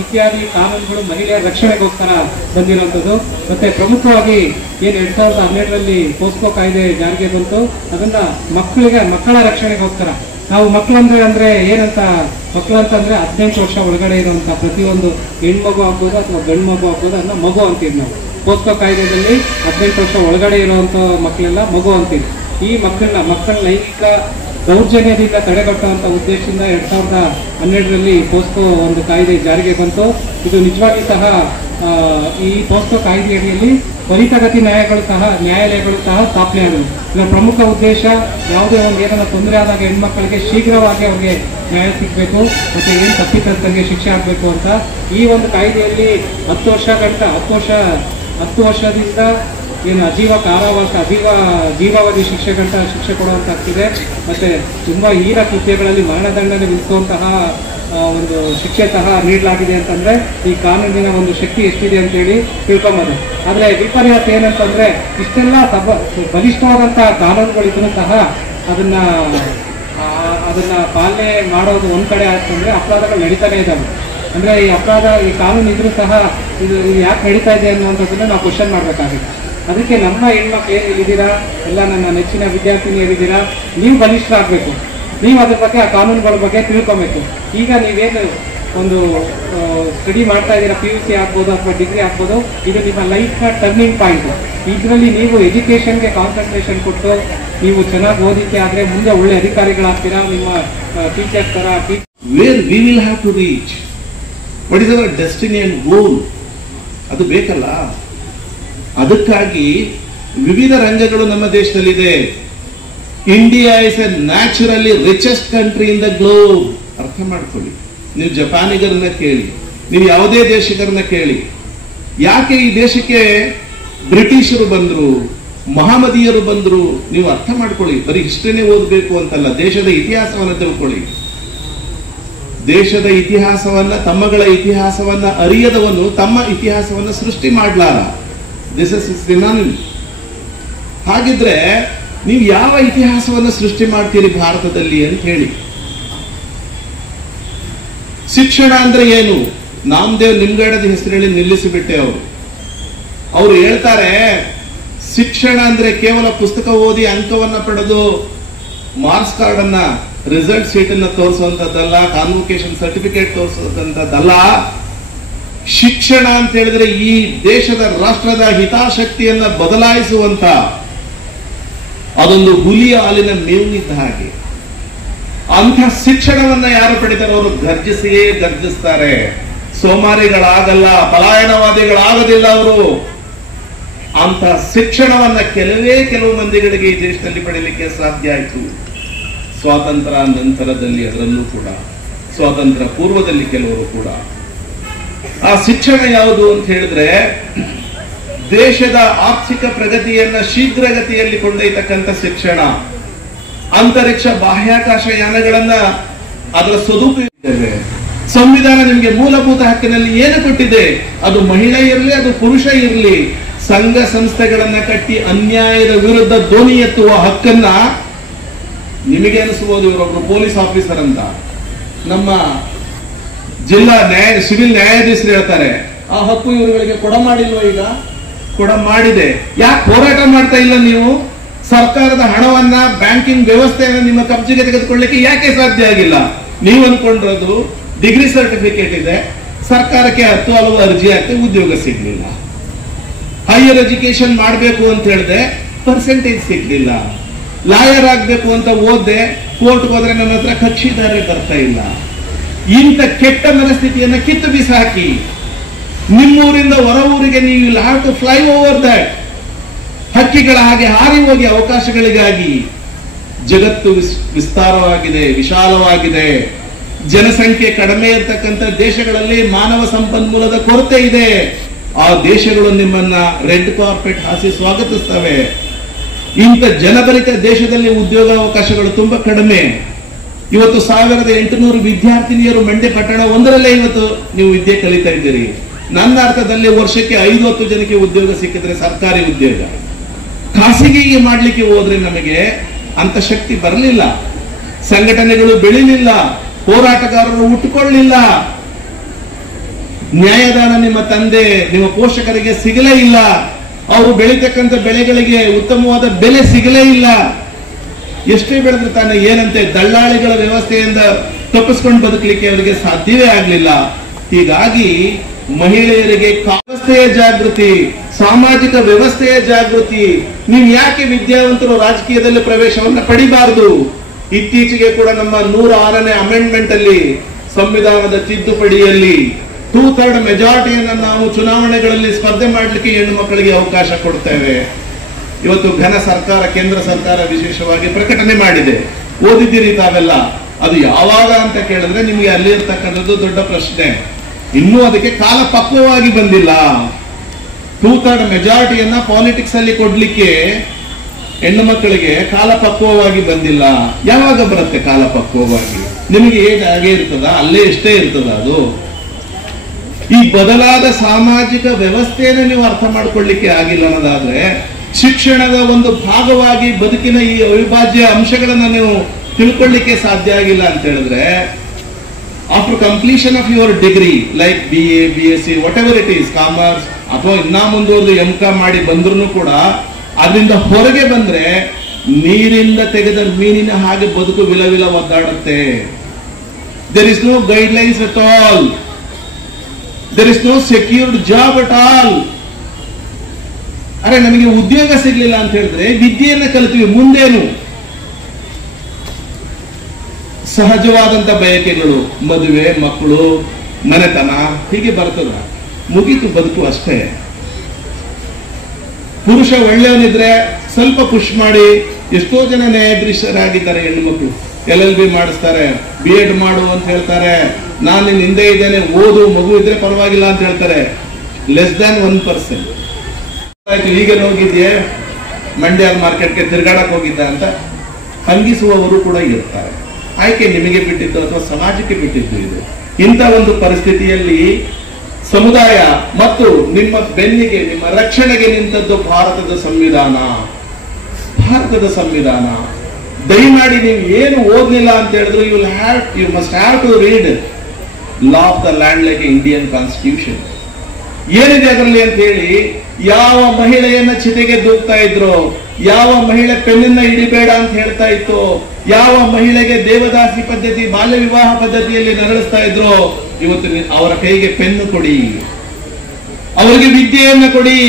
ಇತ್ಯಾದಿ ಕಾನೂನುಗಳು ಮಹಿಳೆಯರ ರಕ್ಷಣೆಗೋಸ್ಕರ ಬಂದಿರುವಂಥದ್ದು. ಮತ್ತೆ ಪ್ರಮುಖವಾಗಿ ಏನು 2012ರಲ್ಲಿ ಪೋಸ್ಕೋ ಕಾಯ್ದೆ ಜಾರಿಗೆ ಬಂತು, ಅದನ್ನ ಮಕ್ಕಳ ರಕ್ಷಣೆಗೋಸ್ಕರ. ನಾವು ಮಕ್ಕಳಂದ್ರೆ ಏನಂತ, ಮಕ್ಕಳು ಅಂತಂದ್ರೆ 18 ವರ್ಷ ಒಳಗಡೆ ಇರುವಂತ ಪ್ರತಿಯೊಂದು ಹೆಣ್ಮಗು ಆಗ್ಬೋದು ಅಥವಾ ಗಂಡು ಮಗು ಆಗ್ಬೋದು, ಅದನ್ನ ಮಗು ಅಂತೀವಿ ನಾವು. ಪೋಸ್ಕೋ ಕಾಯ್ದೆಯಲ್ಲಿ 18 ವರ್ಷ ಒಳಗಡೆ ಇರುವಂತ ಮಕ್ಕಳೆಲ್ಲ ಮಗು ಅಂತೀವಿ. ಈ ಮಕ್ಕಳ ಲೈಂಗಿಕ ದೌರ್ಜನ್ಯದಿಂದ ತಡೆಗಟ್ಟುವಂತ ಉದ್ದೇಶದಿಂದ 2012ರಲ್ಲಿ ಪೋಸ್ಕೋ ಒಂದು ಕಾಯ್ದೆ ಜಾರಿಗೆ ಬಂತು. ಇದು ನಿಜವಾಗಿ ಸಹ ಈ ಪೋಸ್ಕೋ ಕಾಯ್ದೆ ಅಡಿಯಲ್ಲಿ ತ್ವರಿತಗತಿ ನ್ಯಾಯಾಲಯಗಳು ಸಹ ಸ್ಥಾಪನೆ ಆದವು. ಇದರ ಪ್ರಮುಖ ಉದ್ದೇಶ ಯಾವುದೇ ಒಂದು ಏನಾರ ತೊಂದರೆ ಆದಾಗ ಹೆಣ್ಮಕ್ಕಳಿಗೆ ಶೀಘ್ರವಾಗಿ ಅವ್ರಿಗೆ ನ್ಯಾಯ ಸಿಗಬೇಕು, ಮತ್ತೆ ಏನು ತಪ್ಪಿತಸ್ಥರಿಗೆ ಶಿಕ್ಷೆ ಆಗಬೇಕು ಅಂತ. ಈ ಒಂದು ಕಾಯ್ದೆಯಲ್ಲಿ 10 ವರ್ಷದಿಂದ ಏನು ಅಜೀವ ಕಾರಾವಾಸ, ಜೀವಾವಧಿ ಶಿಕ್ಷೆ ಕೊಡುವಂತಾಗ್ತಿದೆ. ಮತ್ತೆ ತುಂಬಾ ಹೀನ ಕೃತ್ಯಗಳಲ್ಲಿ ಮರಣದಂಡನೆ ವಿಧಿಸುವಂತಹ ಒಂದು ಶಿಕ್ಷೆ ಸಹ ನೀಡಲಾಗಿದೆ. ಅಂತಂದ್ರೆ ಈ ಕಾನೂನಿನ ಒಂದು ಶಕ್ತಿ ಎಷ್ಟಿದೆ ಅಂತೇಳಿ ತಿಳ್ಕೊಂಬೋದು. ಆದ್ರೆ ವಿಪರ್ಯಾಸ ಏನಂತಂದ್ರೆ ಇಷ್ಟೆಲ್ಲ ಬಲಿಷ್ಠವಾದಂತಹ ಕಾನೂನುಗಳಿದ್ರು ಸಹ ಅದನ್ನ ಪಾಲನೆ ಮಾಡೋದು ಒಂದ್ ಕಡೆ ಆಗ್ತಂದ್ರೆ ಅಪರಾಧಗಳು ನಡೀತಾನೆ ಇದ್ದಾವೆ. ಅಂದ್ರೆ ಈ ಕಾನೂನು ಇದ್ರೂ ಸಹ ಇದು ಯಾಕೆ ನಡೀತಾ ಇದೆ ಅನ್ನುವಂಥದ್ದನ್ನ ನಾವು ಕ್ವಶನ್ ಮಾಡ್ಬೇಕಾಗಿದೆ. ಅದಕ್ಕೆ ನಮ್ಮ ಹೆಣ್ಮಕ್ಳು ಏನು ಹೇಳಿದ್ದೀರಾ, ಎಲ್ಲ ನನ್ನ ನೆಚ್ಚಿನ ವಿದ್ಯಾರ್ಥಿನಿಯರಿದ್ದೀರಾ, ನೀವು ಬಲಿಷ್ಠರಾಗಬೇಕು. ನೀವು ಅದ್ರ ಬಗ್ಗೆ, ಆ ಕಾನೂನುಗಳ ಬಗ್ಗೆ ತಿಳ್ಕೊಬೇಕು. ಈಗ ನೀವೇನು ಒಂದು ಸ್ಟಡಿ ಮಾಡ್ತಾ ಇದ್ದೀರಾ, PUC ಆಗ್ಬೋದು ಅಥವಾ ಡಿಗ್ರಿ ಆಗ್ಬೋದು, ಇದು ನಿಮ್ಮ ಲೈಫ್ನ ಟರ್ನಿಂಗ್ ಪಾಯಿಂಟ್. ಇದರಲ್ಲಿ ನೀವು ಎಜುಕೇಶನ್ಗೆ ಕಾನ್ಸಂಟ್ರೇಷನ್ ಕೊಟ್ಟು ನೀವು ಚೆನ್ನಾಗಿ ಓದಿಕೆ ಆದ್ರೆ ಮುಂದೆ ಒಳ್ಳೆ ಅಧಿಕಾರಿಗಳಾಗ್ತೀರಾ. ನಿಮ್ಮ ಟೀಚರ್ಸ್ ತರ where we will have to reach, what is our destiny and goal, ಅದು ಬೇಕಲ್ಲ. ಅದಕ್ಕಾಗಿ ವಿವಿಧ ರಂಗಗಳು ನಮ್ಮ ದೇಶದಲ್ಲಿದೆ. India is a naturally richest country in the globe. ಅರ್ಥ ಮಾಡ್ಕೊಳ್ಳಿ, ನೀವು ಜಪಾನಿಗರನ್ನ ಕೇಳಿ, ನೀವು ಯಾವುದೇ ದೇಶಿಗರನ್ನ ಕೇಳಿ, ಯಾಕೆ ಈ ದೇಶಕ್ಕೆ ಬ್ರಿಟಿಷರು ಬಂದ್ರು, ಮಹಮ್ಮದೀಯರು ಬಂದ್ರು, ನೀವು ಅರ್ಥ ಮಾಡ್ಕೊಳ್ಳಿ. ಬರೀ ಹಿಸ್ಟ್ರಿನೇ ಓದಬೇಕು ಅಂತಲ್ಲ, ದೇಶದ ಇತಿಹಾಸವನ್ನ ತಿಳ್ಕೊಳ್ಳಿ. ದೇಶದ ಇತಿಹಾಸವನ್ನ, ತಮ್ಮಗಳ ಇತಿಹಾಸವನ್ನ ಅರಿಯದವನು ತಮ್ಮ ಇತಿಹಾಸವನ್ನ ಸೃಷ್ಟಿ ಮಾಡಲಾರ. This is synonym. ಹಾಗಿದ್ರೆ ನೀವು ಯಾವ ಇತಿಹಾಸವನ್ನ ಸೃಷ್ಟಿ ಮಾಡ್ತೀರಿ ಭಾರತದಲ್ಲಿ ಅಂತ ಹೇಳಿ. ಶಿಕ್ಷಣ ಅಂದ್ರೆ ಏನು? ನಾಮದೇವ್ ನಿಮ್ಗಡದ ಹೆಸರು ಹೇಳಿ ನಿಲ್ಲಿಸಿಬಿಟ್ಟೆ ಅವರು ಹೇಳ್ತಾರೆ, ಶಿಕ್ಷಣ ಅಂದ್ರೆ ಕೇವಲ ಪುಸ್ತಕ ಓದಿ ಅಂಕವನ್ನ ಪಡೆದು ಮಾರ್ಕ್ಸ್ ಕಾರ್ಡ್ ಅನ್ನ, ರಿಸಲ್ಟ್ ಶೀಟ್ ಅನ್ನ ತೋರಿಸುವಂತದ್ದಲ್ಲ, ಕಾನ್ವೊಕೇಶನ್ ಸರ್ಟಿಫಿಕೇಟ್ ತೋರಿಸುವಂತದ್ದಲ್ಲ. ಶಿಕ್ಷಣ ಅಂತ ಹೇಳಿದ್ರೆ ಈ ದೇಶದ ರಾಷ್ಟ್ರದ ಹಿತಾಸಕ್ತಿಯನ್ನ ಬದಲಾಯಿಸುವಂತ ಅದೊಂದು ಹುಲಿಯ ಹಾಲಿನ ಮೇವು ಇದ್ದ ಹಾಗೆ. ಅಂಥ ಶಿಕ್ಷಣವನ್ನ ಯಾರು ಪಡಿತಾರೋ ಅವರು ಗರ್ಜಿಸಿಯೇ ಗರ್ಜಿಸ್ತಾರೆ. ಸೋಮಾರಿಗಳಾಗಲ್ಲ, ಪಲಾಯನವಾದಿಗಳಾಗದಿಲ್ಲ ಅವರು. ಅಂತ ಶಿಕ್ಷಣವನ್ನ ಕೆಲವು ಮಂದಿಗಳಿಗೆ ಈ ದೇಶದಲ್ಲಿ ಪಡೀಲಿಕ್ಕೆ ಸಾಧ್ಯ ಆಯಿತು. ಸ್ವಾತಂತ್ರ್ಯ ನಂತರದಲ್ಲಿ, ಅದರಲ್ಲೂ ಕೂಡ ಸ್ವಾತಂತ್ರ್ಯ ಪೂರ್ವದಲ್ಲಿ ಕೆಲವರು ಕೂಡ. ಆ ಶಿಕ್ಷಣ ಯಾವುದು ಅಂತ ಹೇಳಿದ್ರೆ, ದೇಶದ ಆರ್ಥಿಕ ಪ್ರಗತಿಯನ್ನ ಶೀಘ್ರಗತಿಯಲ್ಲಿ ಕೊಂಡೊಯ್ತಕ್ಕಂಥ ಶಿಕ್ಷಣ, ಅಂತರಿಕ್ಷ ಬಾಹ್ಯಾಕಾಶ ಯಾನಗಳನ್ನ ಅದರ ಸದುಪಯೋಗ. ಸಂವಿಧಾನ ನಿಮಗೆ ಮೂಲಭೂತ ಹಕ್ಕಿನಲ್ಲಿ ಏನು ಕೊಟ್ಟಿದೆ? ಅದು ಮಹಿಳೆ ಇರಲಿ, ಅದು ಪುರುಷ ಇರಲಿ, ಸಂಘ ಸಂಸ್ಥೆಗಳನ್ನ ಕಟ್ಟಿ ಅನ್ಯಾಯದ ವಿರುದ್ಧ ಧ್ವನಿ ಎತ್ತುವ ಹಕ್ಕನ್ನ, ನಿಮಗೆ ಅನಿಸಬಹುದು ಇವರೊಬ್ರು ಪೊಲೀಸ್ ಆಫೀಸರ್ ಅಂತ, ನಮ್ಮ ಜಿಲ್ಲಾ ಸಿವಿಲ್ ನ್ಯಾಯಾಧೀಶರು ಹೇಳ್ತಾರೆ, ಆ ಹಕ್ಕು ಇವರುಗಳಿಗೆ ಕೊಡ ಮಾಡಿಲ್ವ? ಈಗ ಕೊಡ ಮಾಡಿದೆ. ಯಾಕೆ ಹೋರಾಟ ಮಾಡ್ತಾ ಇಲ್ಲ ನೀವು? ಸರ್ಕಾರದ ಹಣವನ್ನ, ಬ್ಯಾಂಕಿಂಗ್ ವ್ಯವಸ್ಥೆಯನ್ನ ನಿಮ್ಮ ಕಬ್ಜೆಗೆ ತೆಗೆದುಕೊಳ್ಳಿಕ್ಕೆ ಯಾಕೆ ಸಾಧ್ಯ ಆಗಿಲ್ಲ? ನೀವು ಅನ್ಕೊಂಡಿರೋದು ಡಿಗ್ರಿ ಸರ್ಟಿಫಿಕೇಟ್ ಇದೆ, ಸರ್ಕಾರಕ್ಕೆ 10 ಹಲವು ಅರ್ಜಿ ಹಾಕಿ ಉದ್ಯೋಗ ಸಿಗ್ಲಿಲ್ಲ. ಹೈಯರ್ ಎಜುಕೇಶನ್ ಮಾಡಬೇಕು ಅಂತ ಹೇಳಿದೆ, ಪರ್ಸೆಂಟೇಜ್ ಸಿಗ್ಲಿಲ್ಲ. ಲಾಯರ್ ಆಗ್ಬೇಕು ಅಂತ ಓದ್ದೆ, ಕೋರ್ಟ್ಗೆ ಹೋದ್ರೆ ನನ್ನ ಹತ್ರ ಕಕ್ಷಿದಾರರೇ ಬರ್ತಾ ಇಲ್ಲ. ಇಂಥ ಕೆಟ್ಟ ಮನಸ್ಥಿತಿಯನ್ನ ಕಿತ್ತು ಬಿಸಾಕಿ ನಿಮ್ಮೂರಿಂದ ಹೊರ ಊರಿಗೆ ನೀವು will have to fly over that. ಹಕ್ಕಿಗಳ ಹಾಗೆ ಹಾರಿ ಹೋಗಿ ಅವಕಾಶಗಳಿಗಾಗಿ. ಜಗತ್ತು ವಿಸ್ತಾರವಾಗಿದೆ, ವಿಶಾಲವಾಗಿದೆ. ಜನಸಂಖ್ಯೆ ಕಡಿಮೆ ಇರತಕ್ಕಂಥ ದೇಶಗಳಲ್ಲಿ ಮಾನವ ಸಂಪನ್ಮೂಲದ ಕೊರತೆ ಇದೆ. ಆ ದೇಶಗಳು ನಿಮ್ಮನ್ನ ರೆಡ್ ಕಾರ್ಪೆಟ್ ಹಾಸಿ ಸ್ವಾಗತಿಸ್ತವೆ. ಇಂಥ ಜನಭರಿತ ದೇಶದಲ್ಲಿ ಉದ್ಯೋಗಾವಕಾಶಗಳು ತುಂಬಾ ಕಡಿಮೆ. ಇವತ್ತು 1800 ವಿದ್ಯಾರ್ಥಿನಿಯರು ಮಂಡ್ಯ ಪಟ್ಟಣ ಒಂದರಲ್ಲೇ ಇವತ್ತು ನೀವು ವಿದ್ಯೆ ಕಲಿತಾ ಇದ್ದೀರಿ. ನನ್ನ ಅರ್ಥದಲ್ಲಿ ವರ್ಷಕ್ಕೆ 5-10 ಜನಕ್ಕೆ ಉದ್ಯೋಗ ಸಿಕ್ಕಿದ್ರೆ ಸರ್ಕಾರಿ ಉದ್ಯೋಗ. ಖಾಸಗಿಗೆ ಮಾಡ್ಲಿಕ್ಕೆ ಹೋದ್ರೆ ನಮಗೆ ಅಂತ ಶಕ್ತಿ ಬರಲಿಲ್ಲ, ಸಂಘಟನೆಗಳು ಬೆಳಿಲಿಲ್ಲ, ಹೋರಾಟಗಾರರು ಹುಟ್ಟುಕೊಳ್ಳಲಿಲ್ಲ, ನ್ಯಾಯದಾನ ನಿಮ್ಮ ತಂದೆ ನಿಮ್ಮ ಪೋಷಕರಿಗೆ ಸಿಗಲೇ ಇಲ್ಲ, ಅವರು ಬೆಳೀತಕ್ಕಂಥ ಬೆಳೆಗಳಿಗೆ ಉತ್ತಮವಾದ ಬೆಲೆ ಸಿಗಲೇ ಇಲ್ಲ. ಎಷ್ಟೇ ಬೆಳೆದ್ರೆ ತಾನೆ ಏನಂತೆ ದಳ್ಳಾಳಿಗಳ ವ್ಯವಸ್ಥೆಯಿಂದ ತಪ್ಪಿಸ್ಕೊಂಡು ಬದುಕಲಿಕ್ಕೆ ಅವರಿಗೆ ಸಾಧ್ಯವೇ ಆಗಲಿಲ್ಲ. ಹೀಗಾಗಿ ಮಹಿಳೆಯರಿಗೆ ವ್ಯವಸ್ಥೆಯ ಜಾಗೃತಿ, ಸಾಮಾಜಿಕ ವ್ಯವಸ್ಥೆಯ ಜಾಗೃತಿ. ನೀವು ಯಾಕೆ ವಿದ್ಯಾವಂತರು ರಾಜಕೀಯದಲ್ಲಿ ಪ್ರವೇಶವನ್ನ ಪಡಿಬಾರದು? ಇತ್ತೀಚೆಗೆ ಕೂಡ ನಮ್ಮ 106ನೇ ಅಮೆಂಡ್ಮೆಂಟ್ ಅಲ್ಲಿ, ಸಂವಿಧಾನದ ತಿದ್ದುಪಡಿಯಲ್ಲಿ 2/3 ಮೆಜಾರಿಟಿಯನ್ನು ನಾವು ಚುನಾವಣೆಗಳಲ್ಲಿ ಸ್ಪರ್ಧೆ ಮಾಡಲಿಕ್ಕೆ ಹೆಣ್ಣು ಮಕ್ಕಳಿಗೆ ಅವಕಾಶ ಕೊಡ್ತೇವೆ. ಇವತ್ತು ಘನ ಸರ್ಕಾರ, ಕೇಂದ್ರ ಸರ್ಕಾರ ವಿಶೇಷವಾಗಿ ಪ್ರಕಟಣೆ ಮಾಡಿದೆ. ಓದಿದ್ದೀರಿ ತಾವೆಲ್ಲ. ಅದು ಯಾವಾಗ ಅಂತ ಕೇಳಿದ್ರೆ ನಿಮಗೆ ಅಲ್ಲಿ ಇರ್ತಕ್ಕಂಥದ್ದು ದೊಡ್ಡ ಪ್ರಶ್ನೆ. ಇನ್ನೂ ಅದಕ್ಕೆ ಕಾಲ ಪಕ್ವವಾಗಿ ಬಂದಿಲ್ಲ. 2/3 ಮೆಜಾರಿಟಿಯನ್ನ ಪಾಲಿಟಿಕ್ಸ್ ಅಲ್ಲಿ ಕೊಡ್ಲಿಕ್ಕೆ ಹೆಣ್ಣು ಮಕ್ಕಳಿಗೆ ಕಾಲ ಪಕ್ವವಾಗಿ ಬಂದಿಲ್ಲ. ಯಾವಾಗ ಬರುತ್ತೆ ಕಾಲ ಪಕ್ವವಾಗಿ? ನಿಮಗೆ ಏಜ್ ಹಾಗೆ ಇರ್ತದ, ಅಲ್ಲೇ ಎಷ್ಟೇ ಇರ್ತದ ಅದು? ಈ ಬದಲಾದ ಸಾಮಾಜಿಕ ವ್ಯವಸ್ಥೆಯನ್ನು ನೀವು ಅರ್ಥ ಮಾಡ್ಕೊಳ್ಳಿಕ್ಕೆ ಆಗಿಲ್ಲ ಅನ್ನೋದಾದ್ರೆ, ಶಿಕ್ಷಣದ ಒಂದು ಭಾಗವಾಗಿ ಬದುಕಿನ ಈ ಅವಿಭಾಜ್ಯ ಅಂಶಗಳನ್ನ ನೀವು ತಿಳ್ಕೊಳ್ಳಿಕ್ಕೆ ಸಾಧ್ಯ ಆಗಿಲ್ಲ ಅಂತ ಹೇಳಿದ್ರೆ, after completion of your degree like BA, BSc, what ever it is, commerce ಅಥವಾ ಇನ್ನೂ ಮುಂದುವರೆದು MCom ಮಾಡಿ ಬಂದ್ರೂ ಕೂಡ ಅದರಿಂದ ಹೊರಗೆ ಬಂದ್ರೆ ನೀರಿಂದ ತೆಗೆದ ಮೀನಿನ ಹಾಗೆ ಬದುಕು ವಿಲವಿಲ ಒದ್ದಾಡುತ್ತೆ. There is no guidelines at all. There is no secured job at all. ಅರೆ ನಮಗೆ ಉದ್ಯೋಗ ಸಿಗ್ಲಿಲ್ಲ ಅಂತ ಹೇಳಿದ್ರೆ ವಿದ್ಯೆಯನ್ನ ಕಲಿತೀವಿ, ಮುಂದೇನು? ಸಹಜವಾದಂತ ಬಯಕೆಗಳು, ಮದುವೆ, ಮಕ್ಕಳು, ಮನೆತನ, ಹೀಗೆ ಬರ್ತದ, ಮುಗೀತು ಬದುಕು ಅಷ್ಟೇ. ಪುರುಷ ಒಳ್ಳೆಯವನಿದ್ರೆ ಸ್ವಲ್ಪ ಪುಷ್ ಮಾಡಿ, ಎಷ್ಟೋ ಜನ ನ್ಯಾಯಾಧೀಶರಾಗಿದ್ದಾರೆ ಹೆಣ್ಣು ಮಕ್ಕಳು. LLB ಮಾಡಿಸ್ತಾರೆ, B.Ed ಮಾಡು ಅಂತ ಹೇಳ್ತಾರೆ. ನಾನು ನಿನ್ನ ಹಿಂದೆ ಇದ್ದೇನೆ, ಓದು, ಮಗು ಇದ್ರೆ ಪರವಾಗಿಲ್ಲ ಅಂತ ಹೇಳ್ತಾರೆ. Less than 1%. ಈಗ ಹೋಗಿದ್ಯೆ ಮಂಡ್ಯ ಮಾರ್ಕೆಟ್ಗೆ ತಿರ್ಗಾಡಕ್ ಹೋಗಿದ್ದ ಅಂತ ಹಂಗಿಸುವವರು ಕೂಡ ಇರ್ತಾರೆ. ಆಯ್ಕೆ ನಿಮಗೆ ಬಿಟ್ಟಿದ್ದು ಅಥವಾ ಸಮಾಜಕ್ಕೆ ಬಿಟ್ಟಿದ್ದು ಇದು. ಇಂಥ ಒಂದು ಪರಿಸ್ಥಿತಿಯಲ್ಲಿ ಸಮುದಾಯ ಮತ್ತು ನಿಮ್ಮ ಬೆನ್ನಿಗೆ, ನಿಮ್ಮ ರಕ್ಷಣೆಗೆ ನಿಂತದ್ದು ಭಾರತದ ಸಂವಿಧಾನ. ದಯಮಾಡಿ ನೀವು ಏನು ಓದ್ಲಿಲ್ಲ ಅಂತ ಹೇಳಿದ್ರು you must have to read law of the land like Indian constitution. ಏನಿದೆ ಅದರಲ್ಲಿ ಅಂತ ಹೇಳಿ, ಯಾವ ಮಹಿಳೆಯನ್ನ ಚಿತೆಗೆ ದೂಕ್ತಾ ಇದ್ರು, ಯಾವ ಮಹಿಳೆ ಪೆನ್ನನ್ನ ಹಿಡಿಬೇಡ ಅಂತ ಹೇಳ್ತಾ ಇತ್ತು, ಯಾವ ಮಹಿಳೆಗೆ ದೇವದಾಸಿ ಪದ್ಧತಿ, ಬಾಲ್ಯ ವಿವಾಹ ಪದ್ಧತಿಯಲ್ಲಿ ನರಳಿಸ್ತಾ ಇದ್ರು, ಇವತ್ತು ಅವರ ಕೈಗೆ ಪೆನ್ನು ಕೊಡಿ, ಅವರಿಗೆ ವಿದ್ಯೆಯನ್ನ ಕೊಡಿ,